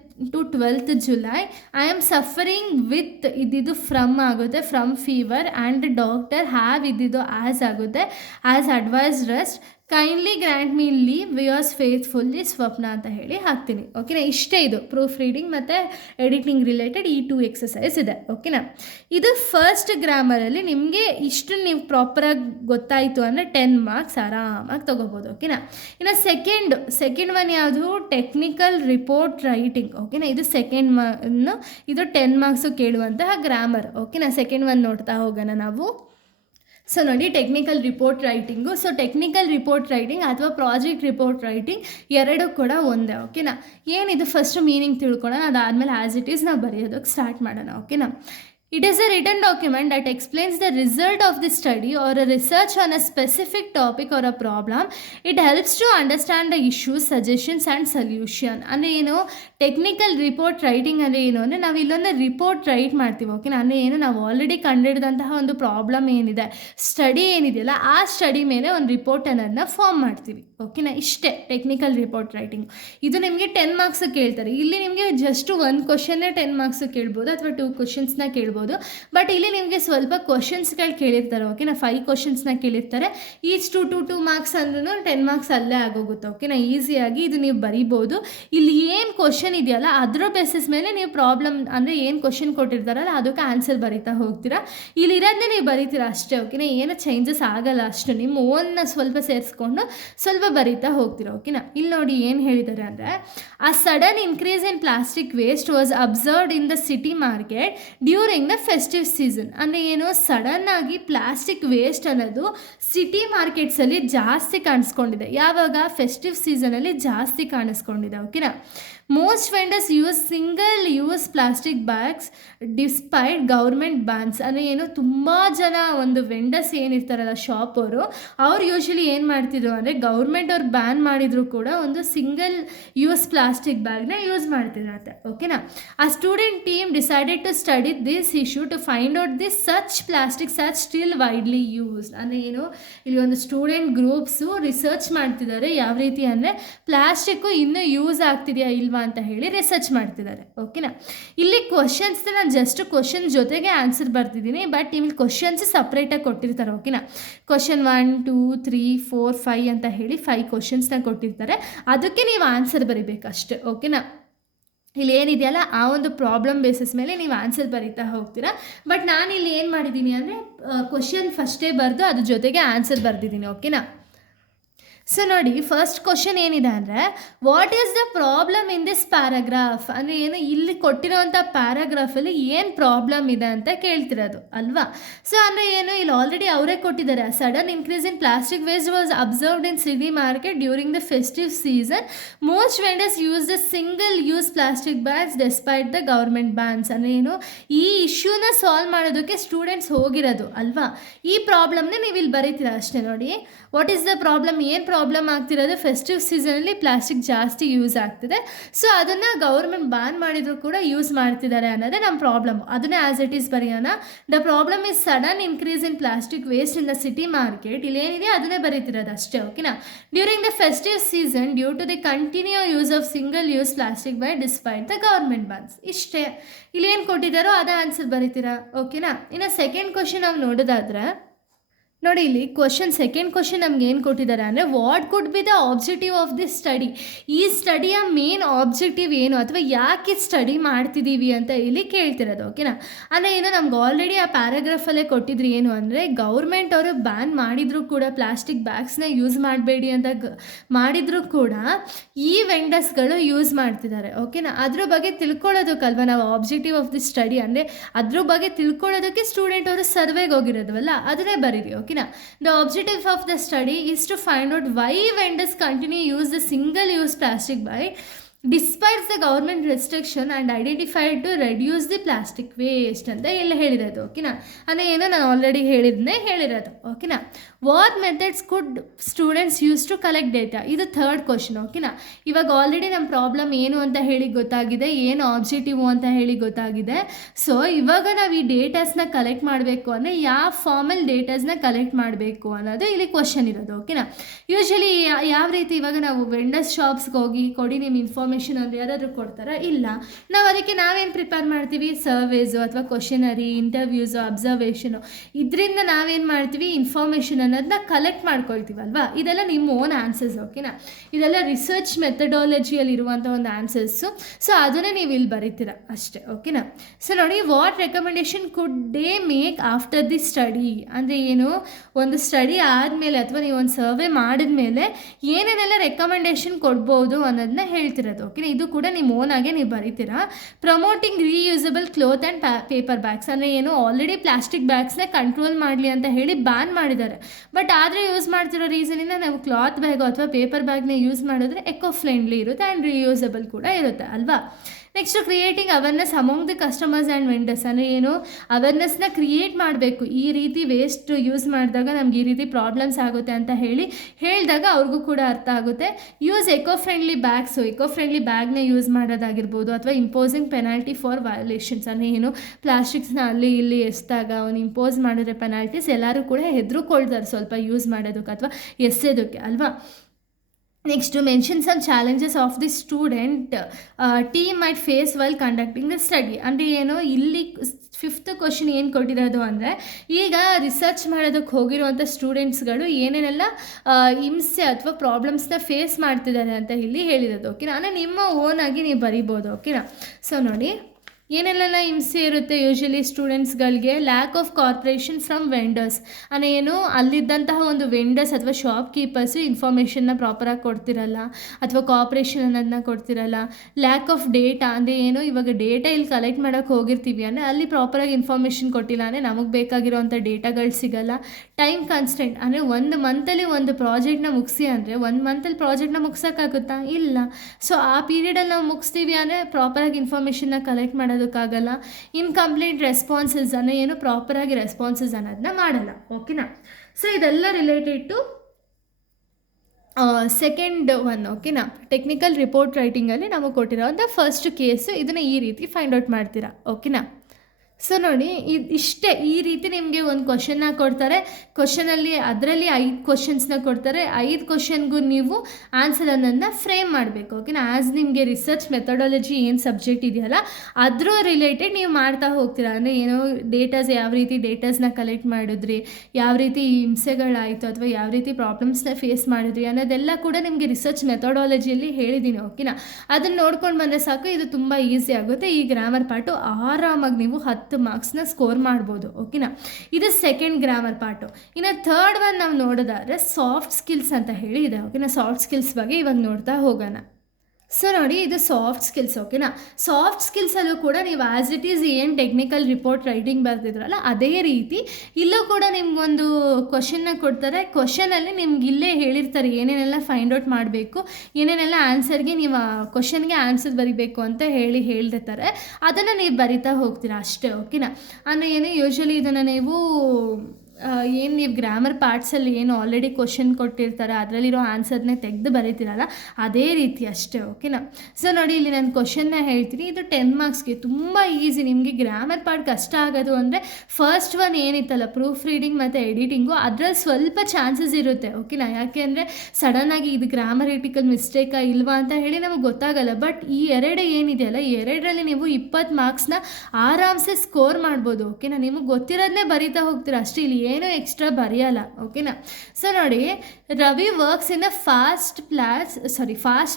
12th July. I am suffering with, ಇದ್ದಿದ್ದು ಫ್ರಮ್ ಆಗುತ್ತೆ, from fever, and doctor have ಇದ್ದಿದ್ದು ಆ್ಯಸ್ ಆಗುತ್ತೆ, as advise rest. Kindly grant me leave yours faithfully Swapna ಅಂತ ಹೇಳಿ ಹಾಕ್ತೀನಿ. ಓಕೆನಾ, ಇಷ್ಟೇ. ಇದು ಪ್ರೂಫ್ ರೀಡಿಂಗ್ ಮತ್ತು ಎಡಿಟಿಂಗ್ ರಿಲೇಟೆಡ್ ಈ 2 ಎಕ್ಸಸೈಸ್ ಇದೆ. ಓಕೆನಾ, ಇದು ಫಸ್ಟ್ ಗ್ರಾಮರಲ್ಲಿ ನಿಮಗೆ ಇಷ್ಟು ನೀವು ಪ್ರಾಪರಾಗಿ ಗೊತ್ತಾಯಿತು ಅಂದರೆ 10 ಮಾರ್ಕ್ಸ್ ಆರಾಮಾಗಿ ತೊಗೋಬೋದು. ಓಕೆನಾ, ಇನ್ನು ಸೆಕೆಂಡ್ ಒನ್ ಯಾವುದು? Technical report writing. ಓಕೆನಾ, ಇದು ಸೆಕೆಂಡ್ ಒನ್ನು, ಇದು 10 ಮಾರ್ಕ್ಸು ಕೇಳುವಂತಹ ಗ್ರಾಮರ್. ಓಕೆನಾ, ಸೆಕೆಂಡ್ ಒನ್ ನೋಡ್ತಾ ಹೋಗೋಣ ನಾವು. ಸೊ ನೋಡಿ, technical report writing. So technical report writing ಅಥವಾ ಪ್ರಾಜೆಕ್ಟ್ ರಿಪೋರ್ಟ್ ರೈಟಿಂಗ್ ಎರಡೂ ಕೂಡ ಒಂದೇ. ಓಕೆನಾ, ಏನಿದು ಫಸ್ಟ್ ಮೀನಿಂಗ್ ತಿಳ್ಕೊಳ್ಳೋಣ, ಅದಾದಮೇಲೆ ಆ್ಯಸ್ ಇಟ್ ಈಸ್ ನಾವು ಬರೆಯೋದಕ್ಕೆ ಸ್ಟಾರ್ಟ್ ಮಾಡೋಣ. ಓಕೆನಾ, It is a written document that explains the result of the study or a research on a specific topic or a problem. It helps to understand the issues, suggestions and solution. ಅಂದರೆ ಏನು ಟೆಕ್ನಿಕಲ್ ರಿಪೋರ್ಟ್ ರೈಟಿಂಗ್ ಅಂದರೆ ಏನು ಅಂದರೆ ನಾವು ಇಲ್ಲೊಂದು ರಿಪೋರ್ಟ್ ರೈಟ್ ಮಾಡ್ತೀವಿ. ಓಕೆನಾ, ಅಂದರೆ ಏನು ನಾವು ಆಲ್ರೆಡಿ ಕಂಡುಹಿಡಿದಂತಹ ಒಂದು ಪ್ರಾಬ್ಲಮ್ ಏನಿದೆ, ಸ್ಟಡಿ ಏನಿದೆಯಲ್ಲ ಆ ಸ್ಟಡಿ ಮೇಲೆ ಒಂದು ರಿಪೋರ್ಟ್ ಅನ್ನೋದನ್ನ ಫಾರ್ಮ್ ಮಾಡ್ತೀವಿ. ಓಕೆನಾ, ಇಷ್ಟೇ ಟೆಕ್ನಿಕಲ್ ರಿಪೋರ್ಟ್ ರೈಟಿಂಗ್. ಇದು ನಿಮಗೆ 10 ಮಾರ್ಕ್ಸ್ ಕೇಳ್ತಾರೆ. ಇಲ್ಲಿ ನಿಮಗೆ ಜಸ್ಟ್ ಒಂದು ಕ್ವಶನ್ನೇ 10 ಮಾರ್ಕ್ಸ್ ಕೇಳ್ಬೋದು ಅಥವಾ 2 ಕ್ವಶನ್ಸ್ನ ಕೇಳ್ಬೋದು. ಬಟ್ ಇಲ್ಲಿ ನಿಮಗೆ ಸ್ವಲ್ಪ ಕ್ವಶನ್ಸ್ಗಳು ಕೇಳಿರ್ತಾರೆ. ಓಕೆನಾ, 5 ಕ್ವಶನ್ಸ್ನ ಕೇಳಿರ್ತಾರೆ. ಈಚ್ 2 ಮಾರ್ಕ್ಸ್ ಅಂದ್ರೂ 10 ಮಾರ್ಕ್ಸ್ ಅಲ್ಲೇ ಆಗೋಗುತ್ತೆ. ಓಕೆನಾ, ಈಸಿಯಾಗಿ ಇದು ನೀವು ಬರೀಬೋದು. ಇಲ್ಲಿ ಏನು ಕ್ವಶನ್ ಇದೆಯಲ್ಲ ಅದರ ಬೇಸಿಸ್ ಮೇಲೆ ನೀವು ಪ್ರಾಬ್ಲಮ್ ಅಂದರೆ ಏನು ಕ್ವಶನ್ ಕೊಟ್ಟಿರ್ತಾರಲ್ಲ ಅದಕ್ಕೆ ಆನ್ಸರ್ ಬರೀತಾ ಹೋಗ್ತೀರಾ. ಇಲ್ಲಿರೋದನ್ನೇ ನೀವು ಬರೀತೀರಾ ಅಷ್ಟೇ. ಓಕೆನಾ, ಏನು ಚೇಂಜಸ್ ಆಗಲ್ಲ ಅಷ್ಟು. ನಿಮ್ಮ ಓನ್ನ ಸ್ವಲ್ಪ ಸೇರಿಸ್ಕೊಂಡು ಸ್ವಲ್ಪ ಬರೀತಾ ಹೋಗ್ತೀರಾ. ಓಕೆನಾ, ಇಲ್ಲಿ ನೋಡಿ ಏನು ಹೇಳಿದ್ದಾರೆ ಅಂದರೆ, ಆ sudden increase in plastic waste was observed in the city market during the festive season. ಅಂದರೆ ಏನು, ಸಡನ್ ಆಗಿ ಪ್ಲಾಸ್ಟಿಕ್ ವೇಸ್ಟ್ ಅನ್ನೋದು ಸಿಟಿ ಮಾರ್ಕೆಟ್ಸಲ್ಲಿ ಜಾಸ್ತಿ ಕಾಣಿಸ್ಕೊಂಡಿದೆ. ಯಾವಾಗ, ಫೆಸ್ಟಿವ್ ಸೀಸನಲ್ಲಿ ಜಾಸ್ತಿ ಕಾಣಿಸ್ಕೊಂಡಿದೆ. ಓಕೆನಾ, most vendors use single use plastic bags despite government bans. ಅಂದರೆ ಏನು, ತುಂಬ ಜನ ಒಂದು ವೆಂಡರ್ಸ್ ಏನಿರ್ತಾರಲ್ಲ ಶಾಪ್ ಅವ್ರು ಯೂಶ್ವಲಿ ಏನು ಮಾಡ್ತಿದ್ರು ಅಂದರೆ ಗೌರ್ಮೆಂಟ್ ಅವ್ರು ಬ್ಯಾನ್ ಮಾಡಿದ್ರು ಕೂಡ ಒಂದು ಸಿಂಗಲ್ ಯೂಸ್ ಪ್ಲಾಸ್ಟಿಕ್ ಬ್ಯಾಗ್ನ ಯೂಸ್ ಮಾಡ್ತಿದ್ರಂತೆ. ಓಕೆನಾ, ಆ student team decided to study this issue to find out this such plastic such still widely use. ಅಂದರೆ ಏನು, ಇಲ್ಲಿ ಒಂದು ಸ್ಟೂಡೆಂಟ್ ಗ್ರೂಪ್ಸು ರಿಸರ್ಚ್ ಮಾಡ್ತಿದ್ದಾರೆ. ಯಾವ ರೀತಿ ಅಂದರೆ ಪ್ಲಾಸ್ಟಿಕ್ಕು ಇನ್ನೂ ಯೂಸ್ ಆಗ್ತಿದೆಯಾ ಇಲ್ವಾ ಅಂತ ಹೇಳಿ ರಿಸರ್ಚ್ ಮಾಡ್ತಿದ್ದಾರೆ. ಓಕೆನಾ, ಇಲ್ಲಿ ಕ್ವಶನ್ಸ್ ನಾನು ಜಸ್ಟ್ ಕ್ವಶನ್ ಜೊತೆಗೆ ಆನ್ಸರ್ ಬರ್ತಿದ್ದೀನಿ. ಬಟ್ ನಿಮಗೆ ಕ್ವಶನ್ಸ್ ಸಪ್ರೇಟಾಗಿ ಕೊಟ್ಟಿರ್ತಾರೆ. ಓಕೆನಾ, ಕ್ವಶನ್ 1 2 3 4 5 ಅಂತ ಹೇಳಿ 5 ಕ್ವಶನ್ಸ್ನ ಕೊಟ್ಟಿರ್ತಾರೆ. ಅದಕ್ಕೆ ನೀವು ಆನ್ಸರ್ ಬರೀಬೇಕಷ್ಟೆ. ಓಕೆನಾ, ಇಲ್ಲಿ ಏನಿದೆಯಲ್ಲ ಆ ಒಂದು ಪ್ರಾಬ್ಲಮ್ ಬೇಸಿಸ್ ಮೇಲೆ ನೀವು ಆನ್ಸರ್ ಬರೀತಾ ಹೋಗ್ತೀರಾ. ಬಟ್ ನಾನಿಲ್ಲಿ ಏನು ಮಾಡಿದ್ದೀನಿ ಅಂದರೆ ಕ್ವಶನ್ ಫಸ್ಟೇ ಬರೆದು ಅದ್ರ ಜೊತೆಗೆ ಆನ್ಸರ್ ಬರೆದಿದ್ದೀನಿ. ಓಕೆನಾ, ಸೊ ನೋಡಿ, ಫಸ್ಟ್ ಕ್ವಶನ್ ಏನಿದೆ ಅಂದರೆ, what is the problem in this paragraph. ಅಂದರೆ ಏನು, ಇಲ್ಲಿ ಕೊಟ್ಟಿರೋವಂಥ ಪ್ಯಾರಾಗ್ರಾಫಲ್ಲಿ ಏನು ಪ್ರಾಬ್ಲಮ್ ಇದೆ ಅಂತ ಕೇಳ್ತಿರೋದು ಅಲ್ವಾ. ಸೊ ಅಂದರೆ ಏನು, ಇಲ್ಲಿ ಆಲ್ರೆಡಿ ಅವರೇ ಕೊಟ್ಟಿದ್ದಾರೆ. Sudden increase in plastic waste was observed in city market during the festive season. Most vendors use the single use plastic bags despite the government bans. ಅಂದರೆ ಏನು, ಈ ಇಶ್ಯೂನ ಸಾಲ್ವ್ ಮಾಡೋದಕ್ಕೆ ಸ್ಟೂಡೆಂಟ್ಸ್ ಹೋಗಿರೋದು ಅಲ್ವಾ. ಈ ಪ್ರಾಬ್ಲಮ್ನ ನೀವು ಇಲ್ಲಿ ಬರೀತೀರಾ ಅಷ್ಟೇ. ನೋಡಿ, ವಾಟ್ ಈಸ್ ದ ಪ್ರಾಬ್ಲಮ್, ಏನು ಪ್ರಾಬ್ಲಮ್ ಆಗ್ತಿರೋದು, ಫೆಸ್ಟಿವ್ ಸೀಸನಲ್ಲಿ ಪ್ಲಾಸ್ಟಿಕ್ ಜಾಸ್ತಿ ಯೂಸ್ ಆಗ್ತಿದೆ. ಸೊ ಅದನ್ನು ಗೌರ್ಮೆಂಟ್ ಬ್ಯಾನ್ ಮಾಡಿದ್ರು ಕೂಡ ಯೂಸ್ ಮಾಡ್ತಿದ್ದಾರೆ ಅನ್ನೋದೇ ನಮ್ಮ ಪ್ರಾಬ್ಲಮ್. ಅದನ್ನೇ ಆ್ಯಸ್ ಇಟ್ ಈಸ್ ಬರೆಯೋಣ. The problem is sudden increase in plastic waste in the city market. ಇಲ್ಲೇನಿದೆ ಅದನ್ನೇ ಬರೀತಿರೋದು ಅಷ್ಟೇ. ಓಕೆನಾ, during the festive season due to the continue use of single use plastic by despite the government bans. ಇಷ್ಟೇ. ಇಲ್ಲೇನು ಕೊಟ್ಟಿದ್ದಾರೋ ಅದೇ ಆನ್ಸರ್ ಬರೀತೀರಾ. ಓಕೆನಾ, ಇನ್ನು ಸೆಕೆಂಡ್ ಕ್ವಶನ್ ನಾವು ನೋಡೋದಾದ್ರೆ ನೋಡಿ, ಇಲ್ಲಿ ಸೆಕೆಂಡ್ ಕ್ವಶನ್ ನಮ್ಗೆ ಏನು ಕೊಟ್ಟಿದ್ದಾರೆ ಅಂದರೆ, what could be the objective of this study. ಈ ಸ್ಟಡಿಯ ಮೇನ್ ಆಬ್ಜೆಕ್ಟಿವ್ ಏನು ಅಥವಾ ಯಾಕೆ ಸ್ಟಡಿ ಮಾಡ್ತಿದ್ದೀವಿ ಅಂತ ಇಲ್ಲಿ ಕೇಳ್ತಿರೋದು. ಓಕೆನಾ, ಅಂದರೆ ಏನು, ನಮ್ಗೆ ಆಲ್ರೆಡಿ ಆ ಪ್ಯಾರಾಗ್ರಾಫಲ್ಲೇ ಕೊಟ್ಟಿದ್ರು. ಏನು ಅಂದರೆ, ಗೌರ್ಮೆಂಟ್ ಅವರು ಬ್ಯಾನ್ ಮಾಡಿದ್ರು ಕೂಡ ಪ್ಲಾಸ್ಟಿಕ್ ಬ್ಯಾಗ್ಸ್ನ ಯೂಸ್ ಮಾಡಬೇಡಿ ಅಂತ ಮಾಡಿದ್ರು ಕೂಡ ಈ ವೆಂಡರ್ಸ್ಗಳು ಯೂಸ್ ಮಾಡ್ತಿದ್ದಾರೆ. ಓಕೆನಾ, ಅದ್ರ ಬಗ್ಗೆ ತಿಳ್ಕೊಳ್ಳೋದಕ್ಕಲ್ವ ನಾವು ಆಬ್ಜೆಕ್ಟಿವ್ ಆಫ್ ದಿ ಸ್ಟಡಿ. ಅಂದರೆ ಅದ್ರ ಬಗ್ಗೆ ತಿಳ್ಕೊಳ್ಳೋದಕ್ಕೆ ಸ್ಟೂಡೆಂಟ್ ಅವರು ಸರ್ವೆಗೆ ಹೋಗಿರೋದವಲ್ಲ, ಅದನ್ನೇ ಬರೀರಿ. ಓಕೆನಾ, the objective of the study is to find out why vendors continue use the single use plastic bag despites the government restriction and identified to reduce the plastic waste ಅಂತ ಎಲ್ಲ ಹೇಳಿರೋದು. ಓಕೆನಾ, ಅಂದರೆ ಏನೋ ನಾನು ಆಲ್ರೆಡಿ ಹೇಳಿರೋದು. ಓಕೆನಾ, what methods could students use to collect data. ಇದು ಥರ್ಡ್ ಕ್ವಶನ್. ಓಕೆನಾ, ಇವಾಗ ಆಲ್ರೆಡಿ ನಮ್ಮ ಪ್ರಾಬ್ಲಮ್ ಏನು ಅಂತ ಹೇಳಿ ಗೊತ್ತಾಗಿದೆ, ಏನು ಆಬ್ಜೆಕ್ಟಿವ್ ಅಂತ ಹೇಳಿ ಗೊತ್ತಾಗಿದೆ. ಸೊ ಇವಾಗ ನಾವು ಈ ಡೇಟಾಸ್ನ ಕಲೆಕ್ಟ್ ಮಾಡಬೇಕು ಅಂದರೆ ಯಾವ ಫಾರ್ಮಲ್ಲಿ ಡೇಟಾಸ್ನ ಕಲೆಕ್ಟ್ ಮಾಡಬೇಕು ಅನ್ನೋದು ಇಲ್ಲಿ ಕ್ವಶನ್ ಇರೋದು. ಓಕೆನಾ, ಯೂಶ್ವಲಿ ಯಾವ ರೀತಿ ಇವಾಗ ನಾವು ವೆಂಡರ್ಸ್ ಶಾಪ್ಸ್ಗೆ ಹೋಗಿ ಕೊಡಿ ನಿಮ್ಮ ಇನ್ಫಾರ್ಮೇಷನ್ ಅಂದರೆ ಯಾರಾದರೂ ಕೊಡ್ತಾರಾ? ಇಲ್ಲ. ನಾವು ಅದಕ್ಕೆ ನಾವೇನು ಪ್ರಿಪೇರ್ ಮಾಡ್ತೀವಿ, ಸರ್ವೇಸು ಅಥವಾ ಕ್ವಶನರಿ, ಇಂಟರ್ವ್ಯೂಸು, ಅಬ್ಸರ್ವೇಷನು, ಇದರಿಂದ ನಾವೇನು ಮಾಡ್ತೀವಿ, ಇನ್ಫಾರ್ಮೇಷನ್ ಅನ್ನೋದನ್ನ ಕಲೆಕ್ಟ್ ಮಾಡ್ಕೊಳ್ತೀವಲ್ವಾ. ಇದೆಲ್ಲ ನಿಮ್ಮ ಓನ್ ಆನ್ಸರ್ಸ್. ಓಕೆನಾ, ಇದೆಲ್ಲ ರಿಸರ್ಚ್ ಮೆಥಡಾಲಜಿಯಲ್ಲಿ ಇರುವಂಥ ಒಂದು ಆನ್ಸರ್ಸು. ಸೊ ಅದನ್ನೇ ನೀವು ಇಲ್ಲಿ ಬರೀತೀರ ಅಷ್ಟೇ. ಓಕೆನಾ, ಸೊ ನೋಡಿ, what recommendation could they make after the study. ಅಂದರೆ ಏನು, ಒಂದು ಸ್ಟಡಿ ಆದಮೇಲೆ ಅಥವಾ ನೀವು ಒಂದು ಸರ್ವೆ ಮಾಡಿದ ಮೇಲೆ ಏನೇನೆಲ್ಲ ರೆಕಮೆಂಡೇಶನ್ ಕೊಡ್ಬೋದು ಅನ್ನೋದನ್ನ ಹೇಳ್ತಿರೋದು. ಓಕೆ, ಇದು ಕೂಡ ನಿಮ್ಮ ಓನಾಗೆ ನೀವು ಬರೀತೀರಾ. Promoting reusable cloth and paper bags. ಅಂದರೆ ಏನು, ಆಲ್ರೆಡಿ ಪ್ಲಾಸ್ಟಿಕ್ ಬ್ಯಾಗ್ಸ್ನ ಕಂಟ್ರೋಲ್ ಮಾಡಲಿ ಅಂತ ಹೇಳಿ ಬ್ಯಾನ್ ಮಾಡಿದ್ದಾರೆ. ಬಟ್ ಆದರೆ ಯೂಸ್ ಮಾಡ್ತಿರೋ ರೀಸನಿಂದ ನಾವು ಕ್ಲಾತ್ ಬ್ಯಾಗು ಅಥವಾ ಪೇಪರ್ ಬ್ಯಾಗ್ನ ಯೂಸ್ ಮಾಡಿದ್ರೆ ಎಕೋ ಫ್ರೆಂಡ್ಲಿ ಇರುತ್ತೆ ಆ್ಯಂಡ್ ರೀಯೂಸಬಲ್ ಕೂಡ ಇರುತ್ತೆ ಅಲ್ವಾ. Next creating awareness among the customers and vendors, ಅಂದರೆ ಏನು ಅವೇರ್ನೆಸ್ನ ಕ್ರಿಯೇಟ್ ಮಾಡಬೇಕು. ಈ ರೀತಿ ವೇಸ್ಟ್ ಯೂಸ್ ಮಾಡಿದಾಗ ನಮ್ಗೆ ಈ ರೀತಿ ಪ್ರಾಬ್ಲಮ್ಸ್ ಆಗುತ್ತೆ ಅಂತ ಹೇಳಿದಾಗ ಅವ್ರಿಗೂ ಕೂಡ ಅರ್ಥ ಆಗುತ್ತೆ. Use eco friendly bags, eco friendly ಬ್ಯಾಗ್ನ ಯೂಸ್ ಮಾಡೋದಾಗಿರ್ಬೋದು, ಅಥವಾ ಇಂಪೋಸಿಂಗ್ ಪೆನಾಲ್ಟಿ ಫಾರ್ ವಯೋಲೇಷನ್ಸ್, ಅಂದರೆ ಏನು ಪ್ಲಾಸ್ಟಿಕ್ಸ್ನ ಅಲ್ಲಿ ಇಲ್ಲಿ ಎಸ್ದಾಗ ಅವನು ಇಂಪೋಸ್ ಮಾಡಿದ್ರೆ ಪೆನಾಲ್ಟೀಸ್, ಎಲ್ಲರೂ ಕೂಡ ಹೆದರುಕೊಳ್ತಾರೆ ಸ್ವಲ್ಪ ಯೂಸ್ ಮಾಡೋದಕ್ಕೆ ಅಥವಾ ಎಸೆಯೋದಕ್ಕೆ ಅಲ್ವಾ. Next mention some challenges of the student team might face while conducting the study. ಅಂದರೆ ಏನು ಇಲ್ಲಿ 5th ಕ್ವಶನ್ ಏನು ಕೊಟ್ಟಿರೋದು ಅಂದರೆ, ಈಗ ರಿಸರ್ಚ್ ಮಾಡೋದಕ್ಕೆ ಹೋಗಿರುವಂಥ ಸ್ಟೂಡೆಂಟ್ಸ್ಗಳು ಏನೇನೆಲ್ಲ ಹಿಂಸೆ ಅಥವಾ ಪ್ರಾಬ್ಲಮ್ಸ್ನ ಫೇಸ್ ಮಾಡ್ತಿದ್ದಾರೆ ಅಂತ ಇಲ್ಲಿ ಹೇಳಿರೋದು. ಓಕೆನಾ, ಅಂದರೆ ನಿಮ್ಮ ಓನಾಗಿ ನೀವು ಬರಿಬೋದು. ಓಕೆನಾ, ಸೊ ನೋಡಿ ಏನೆಲ್ಲ ಹಿಂಸೆ ಇರುತ್ತೆ ಯೂಶಲಿ ಸ್ಟೂಡೆಂಟ್ಸ್ಗಳಿಗೆ. Lack of corporation from vendors, ಅಂದರೆ ಏನು ಅಲ್ಲಿದ್ದಂತಹ ಒಂದು ವೆಂಡರ್ಸ್ ಅಥವಾ ಶಾಪ್ ಕೀಪರ್ಸು ಇನ್ಫಾರ್ಮೇಷನ್ನ ಪ್ರಾಪರಾಗಿ ಕೊಡ್ತಿರಲ್ಲ ಅಥವಾ ಕಾಪ್ರೇಷನ್ ಅನ್ನೋದನ್ನ ಕೊಡ್ತಿರಲ್ಲ. ಲ್ಯಾಕ್ ಆಫ್ ಡೇಟಾ, ಅಂದರೆ ಏನು ಇವಾಗ ಡೇಟಾ ಇಲ್ಲಿ ಕಲೆಕ್ಟ್ ಮಾಡೋಕ್ಕೆ ಹೋಗಿರ್ತೀವಿ ಅಂದರೆ ಅಲ್ಲಿ ಪ್ರಾಪರಾಗಿ ಇನ್ಫಾರ್ಮೇಷನ್ ಕೊಟ್ಟಿಲ್ಲ ಅಂದರೆ ನಮಗೆ ಬೇಕಾಗಿರೋವಂಥ ಡೇಟಾಗಳು ಸಿಗಲ್ಲ. ಟೈಮ್ ಕಾನ್ಸ್ಟೆಂಟ್, ಅಂದರೆ 1 ಮಂತಲ್ಲಿ ಒಂದು ಪ್ರಾಜೆಕ್ಟ್ನ ಮುಗಿಸಿ ಅಂದರೆ 1 ಮಂತಲ್ಲಿ ಪ್ರಾಜೆಕ್ಟ್ನ ಮುಗ್ಸೋಕ್ಕಾಗುತ್ತಾ? ಇಲ್ಲ. ಸೊ ಆ ಪೀರಿಯಡಲ್ಲಿ ನಾವು ಮುಗಿಸ್ತೀವಿ ಅಂದರೆ ಪ್ರಾಪರಾಗಿ ಇನ್ಫಾರ್ಮೇಷನ್ನ ಕಲೆಕ್ಟ್ ಮಾಡೋದಕ್ಕಾಗಲ್ಲ. ಇನ್ಕಂಪ್ಲೀಟ್ ರೆಸ್ಪಾನ್ಸಸ್, ಅಂದರೆ ಏನು ಪ್ರಾಪರಾಗಿ ರೆಸ್ಪಾನ್ಸಸ್ ಅನ್ನೋದನ್ನ ಮಾಡಲ್ಲ. ಓಕೆನಾ, ಸೊ ಇದೆಲ್ಲ ರಿಲೇಟೆಡ್ ಟು ಸೆಕೆಂಡ್ ಒನ್. ಓಕೆನಾ, ಟೆಕ್ನಿಕಲ್ ರಿಪೋರ್ಟ್ ರೈಟಿಂಗಲ್ಲಿ ನಮಗೆ ಕೊಟ್ಟಿರೋಂಥ ಫಸ್ಟ್ ಕೇಸು. ಇದನ್ನು ಈ ರೀತಿ ಫೈಂಡ್ ಔಟ್ ಮಾಡ್ತೀರಾ. ಓಕೆನಾ, ಸೊ ನೋಡಿ ಇಷ್ಟೇ. ಈ ರೀತಿ ನಿಮಗೆ ಒಂದು ಕ್ವಶನ್ನ ಕೊಡ್ತಾರೆ. ಕ್ವಶನಲ್ಲಿ ಅದರಲ್ಲಿ 5 ಕ್ವಶನ್ಸ್ನ ಕೊಡ್ತಾರೆ. 5 ಕ್ವಶನ್ಗೂ ನೀವು ಆನ್ಸರ್ ಅನ್ನೋದನ್ನ ಫ್ರೇಮ್ ಮಾಡಬೇಕು. ಓಕೆನಾ, ಆ್ಯಸ್ ನಿಮಗೆ ರಿಸರ್ಚ್ ಮೆಥಡಾಲಜಿ ಏನು ಸಬ್ಜೆಕ್ಟ್ ಇದೆಯಲ್ಲ ಅದ್ರ ರಿಲೇಟೆಡ್ ನೀವು ಮಾಡ್ತಾ ಹೋಗ್ತೀರಾ. ಅಂದರೆ ಏನೋ ಡೇಟಾಸ್, ಯಾವ ರೀತಿ ಡೇಟಾಸ್ನ ಕಲೆಕ್ಟ್ ಮಾಡಿದ್ರಿ, ಯಾವ ರೀತಿ ಹಿಂಸೆಗಳಾಯಿತು ಅಥವಾ ಯಾವ ರೀತಿ ಪ್ರಾಬ್ಲಮ್ಸ್ನ ಫೇಸ್ ಮಾಡಿದ್ರಿ ಅನ್ನೋದೆಲ್ಲ ಕೂಡ ನಿಮಗೆ ರಿಸರ್ಚ್ ಮೆಥಡಾಲಜಿಯಲ್ಲಿ ಹೇಳಿದ್ದೀನಿ. ಓಕೆನಾ, ಅದನ್ನು ನೋಡ್ಕೊಂಡು ಬಂದರೆ ಸಾಕು, ಇದು ತುಂಬ ಈಸಿ ಆಗುತ್ತೆ. ಈ ಗ್ರಾಮರ್ ಪಾರ್ಟು ಆರಾಮಾಗಿ ನೀವು 10 ಮಾರ್ಕ್ಸ್ನ ಸ್ಕೋರ್ ಮಾಡ್ಬೋದು. ಓಕೆನಾ, ಇದು ಸೆಕೆಂಡ್ ಗ್ರಾಮರ್ ಪಾರ್ಟು. ಇನ್ನು ಥರ್ಡ್ ಒನ್ ನಾವು ನೋಡೋದಾದರೆ ಸಾಫ್ಟ್ ಸ್ಕಿಲ್ಸ್ ಅಂತ ಹೇಳಿ ಇದೆ. ಓಕೆನಾ, ಸಾಫ್ಟ್ ಸ್ಕಿಲ್ಸ್ ಬಗ್ಗೆ ಇವಾಗ ನೋಡ್ತಾ ಹೋಗೋಣ. ಸೊ ನೋಡಿ, ಇದು ಸಾಫ್ಟ್ ಸ್ಕಿಲ್ಸ್. ಓಕೆನಾ, ಸಾಫ್ಟ್ ಸ್ಕಿಲ್ಸಲ್ಲೂ ಕೂಡ ನೀವು ಆ್ಯಸ್ ಇಟ್ ಈಸ್ ಏನು ಟೆಕ್ನಿಕಲ್ ರಿಪೋರ್ಟ್ ರೈಟಿಂಗ್ ಬರ್ತಿದ್ರಲ್ಲ ಅದೇ ರೀತಿ ಇಲ್ಲೂ ಕೂಡ ನಿಮ್ಗೊಂದು ಕ್ವಶನ್ನ ಕೊಡ್ತಾರೆ. ಕ್ವಶನಲ್ಲಿ ನಿಮ್ಗೆ ಇಲ್ಲೇ ಹೇಳಿರ್ತಾರೆ ಏನೇನೆಲ್ಲ ಫೈಂಡ್ ಔಟ್ ಮಾಡಬೇಕು, ಏನೇನೆಲ್ಲ ಆನ್ಸರ್ಗೆ ನೀವು ಕ್ವಶನ್ಗೆ ಆನ್ಸರ್ ಬರಿಬೇಕು ಅಂತ ಹೇಳಿರ್ತಾರೆ. ಅದನ್ನು ನೀವು ಬರಿತಾ ಹೋಗ್ತೀರಾ ಅಷ್ಟೇ. ಓಕೆನಾ, ಅಂದರೆ ಏನು ಯೂಶ್ವಲಿ ಇದನ್ನು ನೀವು ಏನು ನೀವು ಗ್ರಾಮರ್ ಪಾರ್ಟ್ಸಲ್ಲಿ ಏನು ಆಲ್ರೆಡಿ ಕ್ವಶನ್ ಕೊಟ್ಟಿರ್ತಾರೆ ಅದರಲ್ಲಿರೋ ಆನ್ಸರ್ನೇ ತೆಗೆದು ಬರೀತೀರಲ್ಲ ಅದೇ ರೀತಿ ಅಷ್ಟೇ. ಓಕೆನಾ, ಸೊ ನೋಡಿ ಇಲ್ಲಿ ನಾನು ಕ್ವಶನ್ನ ಹೇಳ್ತೀನಿ. ಇದು 10 ಮಾರ್ಕ್ಸ್ಗೆ ತುಂಬ ಈಸಿ. ನಿಮಗೆ ಗ್ರಾಮರ್ ಪಾರ್ಟ್ ಕಷ್ಟ ಆಗೋದು ಅಂದರೆ ಫಸ್ಟ್ ಒನ್ ಏನಿತ್ತಲ್ಲ ಪ್ರೂಫ್ ರೀಡಿಂಗ್ ಮತ್ತು ಎಡಿಟಿಂಗು, ಅದರಲ್ಲಿ ಸ್ವಲ್ಪ ಚಾನ್ಸಸ್ ಇರುತ್ತೆ. ಓಕೆನಾ, ಯಾಕೆ ಅಂದರೆ ಸಡನ್ನಾಗಿ ಇದು ಗ್ರಾಮರಿಟಿಕಲ್ ಮಿಸ್ಟೇಕಾ ಇಲ್ವಾ ಅಂತ ಹೇಳಿ ನಮಗೆ ಗೊತ್ತಾಗಲ್ಲ. ಬಟ್ ಈ 2 ಏನಿದೆಯಲ್ಲ ಈ 2ರಲ್ಲಿ ನೀವು 20 ಮಾರ್ಕ್ಸ್ನ ಆರಾಮ್ಸೆ ಸ್ಕೋರ್ ಮಾಡ್ಬೋದು. ಓಕೆನಾ, ನಿಮಗೆ ಗೊತ್ತಿರೋದನ್ನೇ ಬರಿತಾ ಹೋಗ್ತೀರಾ ಅಷ್ಟೇ, ಇಲ್ಲಿ ಏನು ಎಕ್ಸ್ಟ್ರಾ ಬರೆಯಲ್ಲ. ಓಕೆನಾ, ಸೊ ನೋಡಿ Ravi works in a fast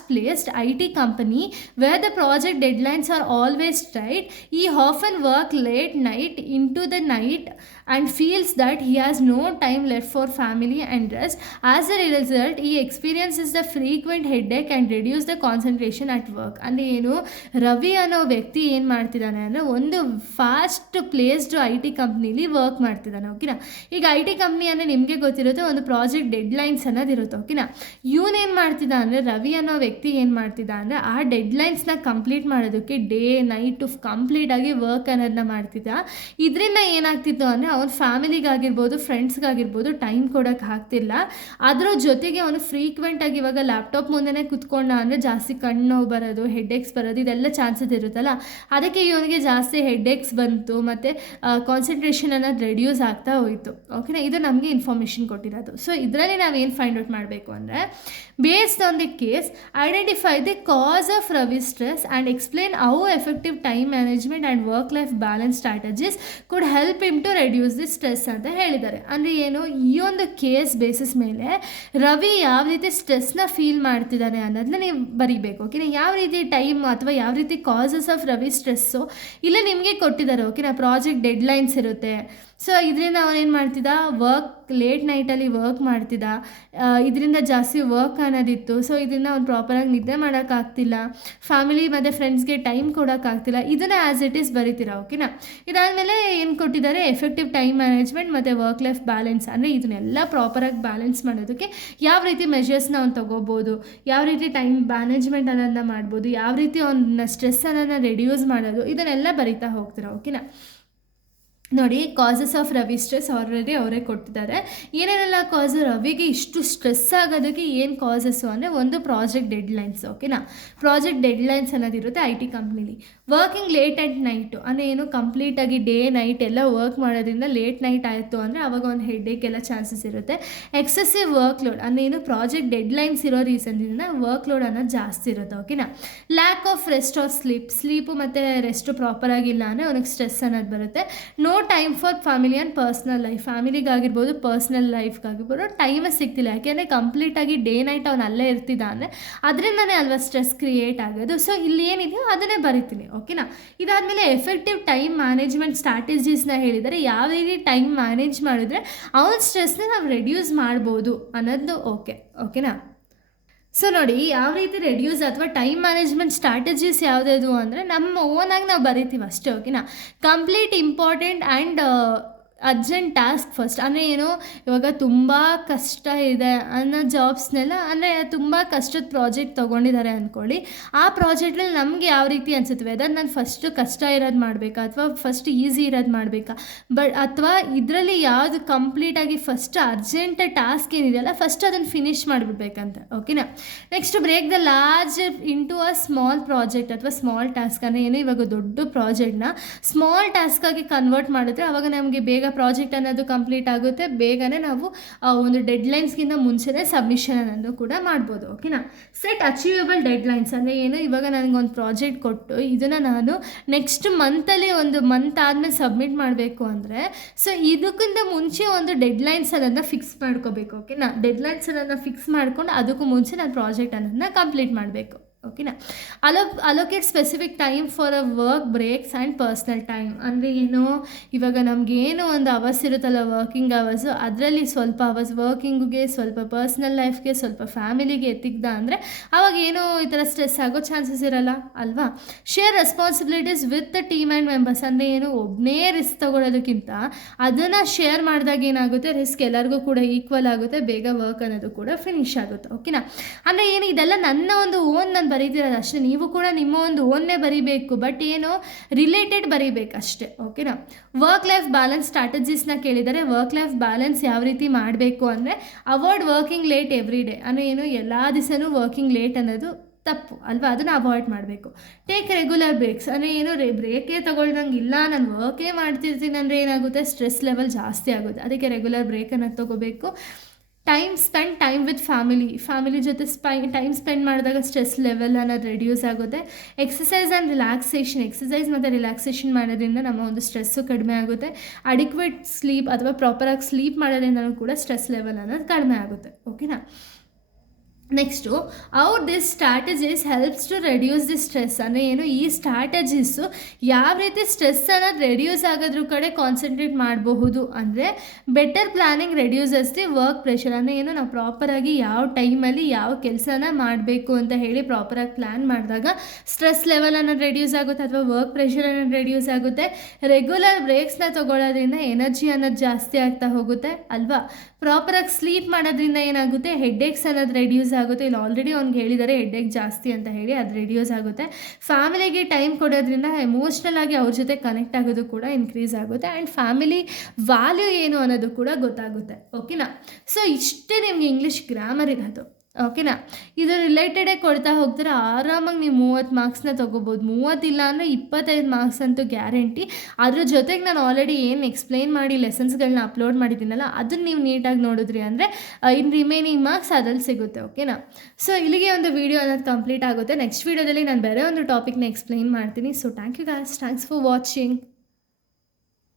placed IT company where the project deadlines are always tight. He often works late night into the night and feels that he has no time left for family and rest. As a result, he experiences the frequent headache and reduce the concentration at work. ಅಂದರೆ ಏನು, ರವಿ ಅನ್ನೋ ವ್ಯಕ್ತಿ ಏನು ಮಾಡ್ತಿದ್ದಾನೆ ಅಂದರೆ ಒಂದು ಫಾಸ್ಟ್ ಪ್ಲೇಸ್ಡ್ IT ಕಂಪ್ನಿಲಿ ವರ್ಕ್ ಮಾಡ್ತಿದ್ದಾನೆ. ಓಕೆನಾ, ಈಗ IT ಕಂಪ್ನಿ ಅಂದರೆ ನಿಮಗೆ ಗೊತ್ತಿರುತ್ತೆ ಒಂದು ಪ್ರಾಜೆಕ್ಟ್ ಡೆಡ್ಲೈನ್ಸ್ ಅನ್ನೋದಿರುತ್ತೆ. ಓಕೆನಾ, ಇವನೇನು ಮಾಡ್ತಿದ್ದ ಅಂದರೆ ರವಿ ಅನ್ನೋ ವ್ಯಕ್ತಿ ಏನು ಮಾಡ್ತಿದ್ದ ಅಂದರೆ ಆ ಡೆಡ್ಲೈನ್ಸ್ನ ಕಂಪ್ಲೀಟ್ ಮಾಡೋದಕ್ಕೆ ಡೇ ನೈಟು ಕಂಪ್ಲೀಟಾಗಿ ವರ್ಕ್ ಅನ್ನೋದನ್ನ ಮಾಡ್ತಿದ್ದ. ಇದರಿಂದ ಏನಾಗ್ತಿತ್ತು ಅಂದರೆ ಅವನ ಫ್ಯಾಮಿಲಿಗಾಗಿರ್ಬೋದು ಫ್ರೆಂಡ್ಸ್ಗಾಗಿರ್ಬೋದು ಟೈಮ್ ಕೊಡೋಕ್ಕೆ ಆಗ್ತಿಲ್ಲ. ಅದರ ಜೊತೆಗೆ ಅವನು ಫ್ರೀಕ್ವೆಂಟಾಗಿ ಇವಾಗ ಲ್ಯಾಪ್ಟಾಪ್ ಮುಂದೆನೇ ಕುತ್ಕೊಂಡ ಅಂದರೆ ಜಾಸ್ತಿ ಕಣ್ಣು ನೋವು ಬರೋದು, ಹೆಡ್ಏಕ್ಸ್ ಬರೋದು ಇದೆಲ್ಲ ಚಾನ್ಸಸ್ ಇರುತ್ತಲ್ಲ, ಅದಕ್ಕೆ ಇವನಿಗೆ ಜಾಸ್ತಿ ಹೆಡ್ಏಕ್ಸ್ ಬಂತು ಮತ್ತು ಕಾನ್ಸಂಟ್ರೇಷನ್ ಅನ್ನೋದು ರೆಡ್ಯೂಸ್ ಆಗ್ತಾ ಹೋಯಿತು. ಓಕೆನಾ, ಇದು ನಮಗೆ ಇನ್ಫಾರ್ಮೇಷನ್ ಕೊಟ್ಟಿರೋದು. ಸೊ ಇದರಲ್ಲಿ ನಾವೇನು ಫೈಂಡ್ ಔಟ್ ಮಾಡಬೇಕು ಅಂದರೆ based on the case identify the cause of Ravi stress and explain how effective time management and work life balance strategies could help him to reduce the stress ಅಂತ ಹೇಳಿದ್ದಾರೆ. ಅಂದರೆ ಏನು, ಈ ಒಂದು ಕೇಸ್ ಬೇಸಿಸ್ ಮೇಲೆ ರವಿ ಯಾವ ರೀತಿ ಸ್ಟ್ರೆಸ್ನ ಫೀಲ್ ಮಾಡ್ತಿದ್ದಾನೆ ಅನ್ನೋದನ್ನ ನೀವು ಬರೀಬೇಕು. ಓಕೆನಾ, ಯಾವ ರೀತಿ ಟೈಮ್ ಅಥವಾ ಯಾವ ರೀತಿ ಕಾಸಸ್ ಆಫ್ ರವಿ ಸ್ಟ್ರೆಸ್ಸು ಇಲ್ಲ ನಿಮಗೆ ಕೊಟ್ಟಿದ್ದಾರೆ. ಓಕೆನಾ, ಪ್ರಾಜೆಕ್ಟ್ ಡೆಡ್ಲೈನ್ಸ್ ಇರುತ್ತೆ, ಸೊ ಇದರಿಂದ ಅವನೇನು ಮಾಡ್ತಿದ್ದ, ಲೇಟ್ ನೈಟಲ್ಲಿ ವರ್ಕ್ ಮಾಡ್ತಿದ್ದ. ಇದರಿಂದ ಜಾಸ್ತಿ ವರ್ಕ್ ಅನ್ನೋದಿತ್ತು. ಸೊ ಇದರಿಂದ ಅವ್ನು ಪ್ರಾಪರಾಗಿ ನಿದ್ದೆ ಮಾಡೋಕ್ಕಾಗ್ತಿಲ್ಲ, ಫ್ಯಾಮಿಲಿ ಮತ್ತು ಫ್ರೆಂಡ್ಸ್ಗೆ ಟೈಮ್ ಕೊಡೋಕ್ಕಾಗ್ತಿಲ್ಲ. ಇದನ್ನು ಆ್ಯಸ್ ಇಟ್ ಈಸ್ ಬರೀತೀರಾ, ಓಕೆನಾ. ಇದಾದಮೇಲೆ ಏನು ಕೊಟ್ಟಿದ್ದಾರೆ, ಎಫೆಕ್ಟಿವ್ ಟೈಮ್ ಮ್ಯಾನೇಜ್ಮೆಂಟ್ ಮತ್ತು ವರ್ಕ್ ಲೈಫ್ ಬ್ಯಾಲೆನ್ಸ್. ಅಂದರೆ ಇದನ್ನೆಲ್ಲ ಪ್ರಾಪರಾಗಿ ಬ್ಯಾಲೆನ್ಸ್ ಮಾಡೋದಕ್ಕೆ ಯಾವ ರೀತಿ ಮೆಷರ್ಸ್ನ ಅವ್ನು ತೊಗೋಬೋದು, ಯಾವ ರೀತಿ ಟೈಮ್ ಮ್ಯಾನೇಜ್ಮೆಂಟ್ ಅನ್ನೋದನ್ನ ಮಾಡ್ಬೋದು, ಯಾವ ರೀತಿ ಅವನ್ನ ಸ್ಟ್ರೆಸ್ ಅನ್ನೋದನ್ನ ರೆಡ್ಯೂಸ್ ಮಾಡೋದು, ಇದನ್ನೆಲ್ಲ ಬರಿತಾ ಹೋಗ್ತೀರಾ, ಓಕೆನಾ. ನೋಡಿ, causes of Ravi stress already ಅವರೇ ಕೊಟ್ಟಿದ್ದಾರೆ. ಏನೇನೆಲ್ಲ ಕಾಸು, ರವಿಗೆ ಇಷ್ಟು ಸ್ಟ್ರೆಸ್ ಆಗೋದಕ್ಕೆ ಏನು ಕಾಸಸ್ಸು ಅಂದರೆ, ಒಂದು ಪ್ರಾಜೆಕ್ಟ್ ಡೆಡ್ಲೈನ್ಸ್, ಓಕೆನಾ. ಪ್ರಾಜೆಕ್ಟ್ ಡೆಡ್ಲೈನ್ಸ್ ಅನ್ನೋದಿರುತ್ತೆ ಐ ಟಿ ಕಂಪ್ನಿಲಿ. ವರ್ಕಿಂಗ್ ಲೇಟ್ ಅಟ್ ನೈಟು ಅಂದರೆ ಏನು, ಕಂಪ್ಲೀಟಾಗಿ ಡೇ ನೈಟ್ ಎಲ್ಲ ವರ್ಕ್ ಮಾಡೋದ್ರಿಂದ ಲೇಟ್ ನೈಟ್ ಆಯಿತು ಅಂದರೆ ಅವಾಗ ಒಂದು ಹೆಡ್ಡೇಕ್ ಎಲ್ಲ ಚಾನ್ಸಸ್ ಇರುತ್ತೆ. ಎಕ್ಸೆಸಿವ್ ವರ್ಕ್ ಲೋಡ್ ಅಂದರೆ ಏನು, ಪ್ರಾಜೆಕ್ಟ್ ಡೆಡ್ಲೈನ್ಸ್ ಇರೋ ರೀಸನ್ದಿಂದ ವರ್ಕ್ ಲೋಡ್ ಅನ್ನೋದು ಜಾಸ್ತಿ ಇರುತ್ತೆ, ಓಕೆನಾ. Lack of rest or sleep ಮತ್ತು ರೆಸ್ಟು ಪ್ರಾಪರಾಗಿಲ್ಲ ಅಂದರೆ ಅವನಿಗೆ ಸ್ಟ್ರೆಸ್ ಅನ್ನೋದು ಬರುತ್ತೆ. No time for family and personal life, ಫ್ಯಾಮಿಲಿಗಾಗಿರ್ಬೋದು ಪರ್ಸ್ನಲ್ ಲೈಫ್ಗಾಗಿರ್ಬೋದು ಟೈಮೇ ಸಿಗ್ತಿಲ್ಲ. ಯಾಕೆಂದರೆ ಕಂಪ್ಲೀಟಾಗಿ ಡೇ ನೈಟ್ ಅವನು ಅಲ್ಲೇ ಇರ್ತಿದ್ದ ಅಂದರೆ ಅದರಿಂದನೇ ಅಲ್ವಾ ಸ್ಟ್ರೆಸ್ ಕ್ರಿಯೇಟ್ ಆಗೋದು. ಸೊ ಇಲ್ಲಿ ಏನಿದೆಯೋ ಅದನ್ನೇ ಬರಿತೀನಿ, ಓಕೆನಾ. ಇದಾದಮೇಲೆ ಎಫೆಕ್ಟಿವ್ ಟೈಮ್ ಮ್ಯಾನೇಜ್ಮೆಂಟ್ ಸ್ಟ್ರಾಟಜೀಸ್ನ ಹೇಳಿದರೆ, ಯಾವ ರೀತಿ ಟೈಮ್ ಮ್ಯಾನೇಜ್ ಮಾಡಿದ್ರೆ ಅವನ ಸ್ಟ್ರೆಸ್ನ ನಾವು ರೆಡ್ಯೂಸ್ ಮಾಡ್ಬೋದು ಅನ್ನೋದು, ಓಕೆನಾ. ಸೊ ನೋಡಿ, ಯಾವ ರೀತಿ ರೆಡ್ಯೂಸ್ ಅಥವಾ ಟೈಮ್ ಮ್ಯಾನೇಜ್ಮೆಂಟ್ ಸ್ಟ್ರಾಟಜೀಸ್ ಯಾವುದ್ಯಾವುದು ಅಂದರೆ ನಮ್ಮ ಓನಾಗಿ ನಾವು ಬರಿತೀವಿ ಅಷ್ಟೇ, ಓಕೆನಾ. Complete important and urgent task first. ಅಂದರೆ ಏನು, ಇವಾಗ ತುಂಬ ಕಷ್ಟ ಇದೆ ಅನ್ನೋ ಜಾಬ್ಸ್ನೆಲ್ಲ, ಅಂದರೆ ತುಂಬ ಕಷ್ಟದ ಪ್ರಾಜೆಕ್ಟ್ ತೊಗೊಂಡಿದ್ದಾರೆ ಅಂದ್ಕೊಳ್ಳಿ. ಆ ಪ್ರಾಜೆಕ್ಟಲ್ಲಿ ನಮಗೆ ಯಾವ ರೀತಿ ಅನಿಸುತ್ತೆ, ವೆದರ್ ನಾನು ಫಸ್ಟು ಕಷ್ಟ ಇರೋದು ಮಾಡಬೇಕಾ ಅಥವಾ ಫಸ್ಟ್ ಈಸಿ ಇರೋದು ಮಾಡಬೇಕಾ, ಅಥವಾ ಇದರಲ್ಲಿ ಯಾವುದು ಕಂಪ್ಲೀಟಾಗಿ ಫಸ್ಟ್ ಅರ್ಜೆಂಟ್ ಟಾಸ್ಕ್ ಏನಿದೆಯಲ್ಲ ಫಸ್ಟ್ ಅದನ್ನು ಫಿನಿಷ್ ಮಾಡಿಬಿಡ್ಬೇಕಂತ, ಓಕೆನಾ. Next, break the large into a small project ಅಥವಾ ಸ್ಮಾಲ್ ಟಾಸ್ಕ್. ಅಂದರೆ ಏನು, ಇವಾಗ ದೊಡ್ಡ ಪ್ರಾಜೆಕ್ಟ್ನ ಸ್ಮಾಲ್ ಟಾಸ್ಕಾಗಿ ಕನ್ವರ್ಟ್ ಮಾಡಿದ್ರೆ ಅವಾಗ ನಮಗೆ ಬೇಗ ಪ್ರಾಜೆಕ್ಟ್ ಅನ್ನೋದು ಕಂಪ್ಲೀಟ್ ಆಗುತ್ತೆ, ಬೇಗನೆ ನಾವು ಒಂದು ಡೆಡ್ಲೈನ್ಸ್ಗಿಂತ ಮುಂಚೆನೇ ಸಬ್ಮಿಷನ್ ಅನ್ನೋದು ಕೂಡ ಮಾಡ್ಬೋದು, ಓಕೆನಾ. ಸೆಟ್ ಅಚೀವೇಬಲ್ ಡೆಡ್ಲೈನ್ಸ್ ಅಂದರೆ ಏನು, ಇವಾಗ ನನಗೊಂದು ಪ್ರಾಜೆಕ್ಟ್ ಕೊಟ್ಟು ಇದನ್ನು ನಾನು ನೆಕ್ಸ್ಟ್ ಮಂತಲ್ಲಿ ಒಂದು ಮಂತ್ ಆದಮೇಲೆ ಸಬ್ಮಿಟ್ ಮಾಡಬೇಕು ಅಂದರೆ, ಸೊ ಇದಕ್ಕಿಂತ ಮುಂಚೆ ಒಂದು ಡೆಡ್ಲೈನ್ಸ್ ಅನ್ನೋದನ್ನ ಫಿಕ್ಸ್ ಮಾಡ್ಕೋಬೇಕು, ಓಕೆನಾ. ಡೆಡ್ಲೈನ್ಸ್ ಅನ್ನೋದನ್ನ ಫಿಕ್ಸ್ ಮಾಡ್ಕೊಂಡು ಅದಕ್ಕೂ ಮುಂಚೆ ನಾನು ಪ್ರಾಜೆಕ್ಟ್ ಅನ್ನೋದನ್ನ ಕಂಪ್ಲೀಟ್ ಮಾಡಬೇಕು, ಓಕೆನಾ. Allocate specific time for a work breaks and personal time. ಅಂದರೆ ಏನು, ಇವಾಗ ನಮಗೇನು ಒಂದು ಅವರ್ಸ್ ಇರುತ್ತಲ್ಲ ವರ್ಕಿಂಗ್ ಅವರ್ಸು, ಅದರಲ್ಲಿ ಸ್ವಲ್ಪ ಅವರ್ಸ್ ವರ್ಕಿಂಗಿಗೆ, ಸ್ವಲ್ಪ ಪರ್ಸ್ನಲ್ ಲೈಫ್ಗೆ, ಸ್ವಲ್ಪ ಫ್ಯಾಮಿಲಿಗೆ ಎತ್ತಿಕ್ದ ಅಂದರೆ ಅವಾಗ ಏನೋ ಈ ಥರ ಸ್ಟ್ರೆಸ್ ಆಗೋ ಚಾನ್ಸಸ್ ಇರಲ್ಲ ಅಲ್ವಾ. Share responsibilities with the team and members. ಅಂದರೆ ಏನು, ಒಬ್ಬನೇ ರಿಸ್ಕ್ ತೊಗೊಳೋದಕ್ಕಿಂತ ಅದನ್ನು ಶೇರ್ ಮಾಡಿದಾಗ ಏನಾಗುತ್ತೆ, ರಿಸ್ಕ್ ಎಲ್ಲರಿಗೂ ಕೂಡ ಈಕ್ವಲ್ ಆಗುತ್ತೆ, ಬೇಗ ವರ್ಕ್ ಅನ್ನೋದು ಕೂಡ ಫಿನಿಶ್ ಆಗುತ್ತೆ, ಓಕೆನಾ. ಅಂದರೆ ಏನು, ಇದೆಲ್ಲ ನನ್ನ ಒಂದು ನಾನು ಬರೀತಿರೋದು ಅಷ್ಟೇ, ನೀವು ಕೂಡ ನಿಮ್ಮ ಒಂದು ಓನ್ನೇ ಬರೀಬೇಕು, ಬಟ್ ಏನು ರಿಲೇಟೆಡ್ ಬರೀಬೇಕು ಅಷ್ಟೇ, ಓಕೆನಾ. ವರ್ಕ್ ಲೈಫ್ ಬ್ಯಾಲೆನ್ಸ್ ಸ್ಟ್ರಾಟಜೀಸ್ನ ಕೇಳಿದರೆ, ವರ್ಕ್ ಲೈಫ್ ಬ್ಯಾಲೆನ್ಸ್ ಯಾವ ರೀತಿ ಮಾಡಬೇಕು ಅಂದರೆ, avoid working late every day. ಅಂದರೆ ಏನು, ಎಲ್ಲ ದಿವಸನೂ ವರ್ಕಿಂಗ್ ಲೇಟ್ ಅನ್ನೋದು ತಪ್ಪು ಅಲ್ವಾ, ಅದನ್ನು ಅವಾಯ್ಡ್ ಮಾಡಬೇಕು. Take regular breaks. ಅಂದರೆ ಏನು, ಬ್ರೇಕೇ ತೊಗೊಳ್ದಂಗೆ ಇಲ್ಲ, ನಾನು ವರ್ಕೇ ಮಾಡ್ತಿರ್ತೀನಿ ಅಂದರೆ ಏನಾಗುತ್ತೆ, ಸ್ಟ್ರೆಸ್ ಲೆವೆಲ್ ಜಾಸ್ತಿ ಆಗುತ್ತೆ. ಅದಕ್ಕೆ ರೆಗ್ಯುಲರ್ ಬ್ರೇಕ್ ಅನ್ನೋದು ತೊಗೋಬೇಕು. ಟೈಮ್ ವಿತ್ ಫ್ಯಾಮಿಲಿ ಜೊತೆ ಟೈಮ್ ಸ್ಪೆಂಡ್ ಮಾಡಿದಾಗ ಸ್ಟ್ರೆಸ್ ಲೆವೆಲ್ ಅನ್ನೋದು ರೆಡ್ಯೂಸ್ ಆಗುತ್ತೆ. ಎಕ್ಸಸೈಸ್ ಮತ್ತು ರಿಲ್ಯಾಕ್ಸೇಷನ್ ಮಾಡೋದ್ರಿಂದ ನಮ್ಮ ಒಂದು ಸ್ಟ್ರೆಸ್ಸು ಕಡಿಮೆ ಆಗುತ್ತೆ. ಅಡಿಕ್ವೇಟ್ ಸ್ಲೀಪ್ ಅಥವಾ ಪ್ರಾಪರಾಗಿ ಸ್ಲೀಪ್ ಮಾಡೋದ್ರಿಂದ ಕೂಡ ಸ್ಟ್ರೆಸ್ ಲೆವೆಲ್ ಅನ್ನೋದು ಕಡಿಮೆ ಆಗುತ್ತೆ, ಓಕೆನಾ. Next, this strategies helps to reduce the stress. ಅಂದರೆ ಏನು, ಈ ಸ್ಟ್ರಾಟಜೀಸು ಯಾವ ರೀತಿ ಸ್ಟ್ರೆಸ್ ಅನ್ನೋದು ರೆಡ್ಯೂಸ್ ಆಗೋದ್ರ ಕಡೆ ಕಾನ್ಸಂಟ್ರೇಟ್ ಮಾಡಬಹುದು ಅಂದರೆ, better planning reduces the work pressure. ಅಂದರೆ ಏನು, ನಾವು ಪ್ರಾಪರಾಗಿ ಯಾವ ಟೈಮಲ್ಲಿ ಯಾವ ಕೆಲಸನ ಮಾಡಬೇಕು ಅಂತ ಹೇಳಿ ಪ್ರಾಪರಾಗಿ ಪ್ಲ್ಯಾನ್ ಮಾಡಿದಾಗ ಸ್ಟ್ರೆಸ್ ಲೆವೆಲ್ ಅನ್ನೋದು ರೆಡ್ಯೂಸ್ ಆಗುತ್ತೆ ಅಥವಾ ವರ್ಕ್ ಪ್ರೆಷರ್ ಅನ್ನೋದು ರೆಡ್ಯೂಸ್ ಆಗುತ್ತೆ. ರೆಗ್ಯುಲರ್ ಬ್ರೇಕ್ಸ್ನ ತೊಗೊಳ್ಳೋದ್ರಿಂದ ಎನರ್ಜಿ ಅನ್ನೋದು ಜಾಸ್ತಿ ಆಗ್ತಾ ಹೋಗುತ್ತೆ ಅಲ್ವಾ. ಪ್ರಾಪರಾಗಿ ಸ್ಲೀಪ್ ಮಾಡೋದ್ರಿಂದ ಏನಾಗುತ್ತೆ, ಹೆಡ್ಡೇಕ್ಸ್ ಅನ್ನೋದು ರೆಡ್ಯೂಸ್ ಆಗುತ್ತೆ. ಇಲ್ಲಿ ಆಲ್ರೆಡಿ ಅವ್ನಿಗೆ ಹೇಳಿದ್ದಾರೆ ಹೆಡ್ಡೇಕ್ ಜಾಸ್ತಿ ಅಂತ ಹೇಳಿ, ಅದು ರೆಡ್ಯೂಸ್ ಆಗುತ್ತೆ. ಫ್ಯಾಮಿಲಿಗೆ ಟೈಮ್ ಕೊಡೋದ್ರಿಂದ ಎಮೋಷ್ನಲ್ ಆಗಿ ಅವ್ರ ಜೊತೆ ಕನೆಕ್ಟ್ ಆಗೋದು ಕೂಡ ಇನ್ಕ್ರೀಸ್ ಆಗುತ್ತೆ. ಆ್ಯಂಡ್ ಫ್ಯಾಮಿಲಿ ವ್ಯಾಲ್ಯೂ ಏನು ಅನ್ನೋದು ಕೂಡ ಗೊತ್ತಾಗುತ್ತೆ, ಓಕೆನಾ. ಸೊ ಇಷ್ಟೇ ನಿಮ್ಗೆ ಇಂಗ್ಲೀಷ್ ಗ್ರಾಮರ್ ಇರೋದು, ಓಕೆನಾ. ಇದು ರಿಲೇಟೆಡೇ ಕೊಡ್ತಾ ಹೋಗ್ತಾರೆ, ಆರಾಮಾಗಿ ನೀವು 30 ಮಾರ್ಕ್ಸ್ನ ತೊಗೋಬೋದು. 30 ಇಲ್ಲ ಅಂದರೆ 25 ಮಾರ್ಕ್ಸ್ ಅಂತೂ ಗ್ಯಾರಂಟಿ. ಅದ್ರ ಜೊತೆಗೆ ನಾನು ಆಲ್ರೆಡಿ ಏನು ಎಕ್ಸ್ಪ್ಲೈನ್ ಮಾಡಿ ಲೆಸನ್ಸ್ಗಳನ್ನ ಅಪ್ಲೋಡ್ ಮಾಡಿದ್ದೀನಲ್ಲ, ಅದನ್ನು ನೀವು ನೀಟಾಗಿ ನೋಡಿದ್ರಿ ಅಂದರೆ ಇನ್ನು ರಿಮೈನಿಂಗ್ ಮಾರ್ಕ್ಸ್ ಅದ್ರಲ್ಲಿ ಸಿಗುತ್ತೆ, ಓಕೆನಾ. ಸೊ ಇಲ್ಲಿಗೆ ಒಂದು ವೀಡಿಯೋ ಅನ್ನೋದು ಕಂಪ್ಲೀಟ್ ಆಗುತ್ತೆ. ನೆಕ್ಸ್ಟ್ ವೀಡಿಯೋದಲ್ಲಿ ನಾನು ಬೇರೆ ಒಂದು ಟಾಪಿಕ್ನ ಎಕ್ಸ್ಪ್ಲೈನ್ ಮಾಡ್ತೀನಿ. So thank you guys, thanks for watching.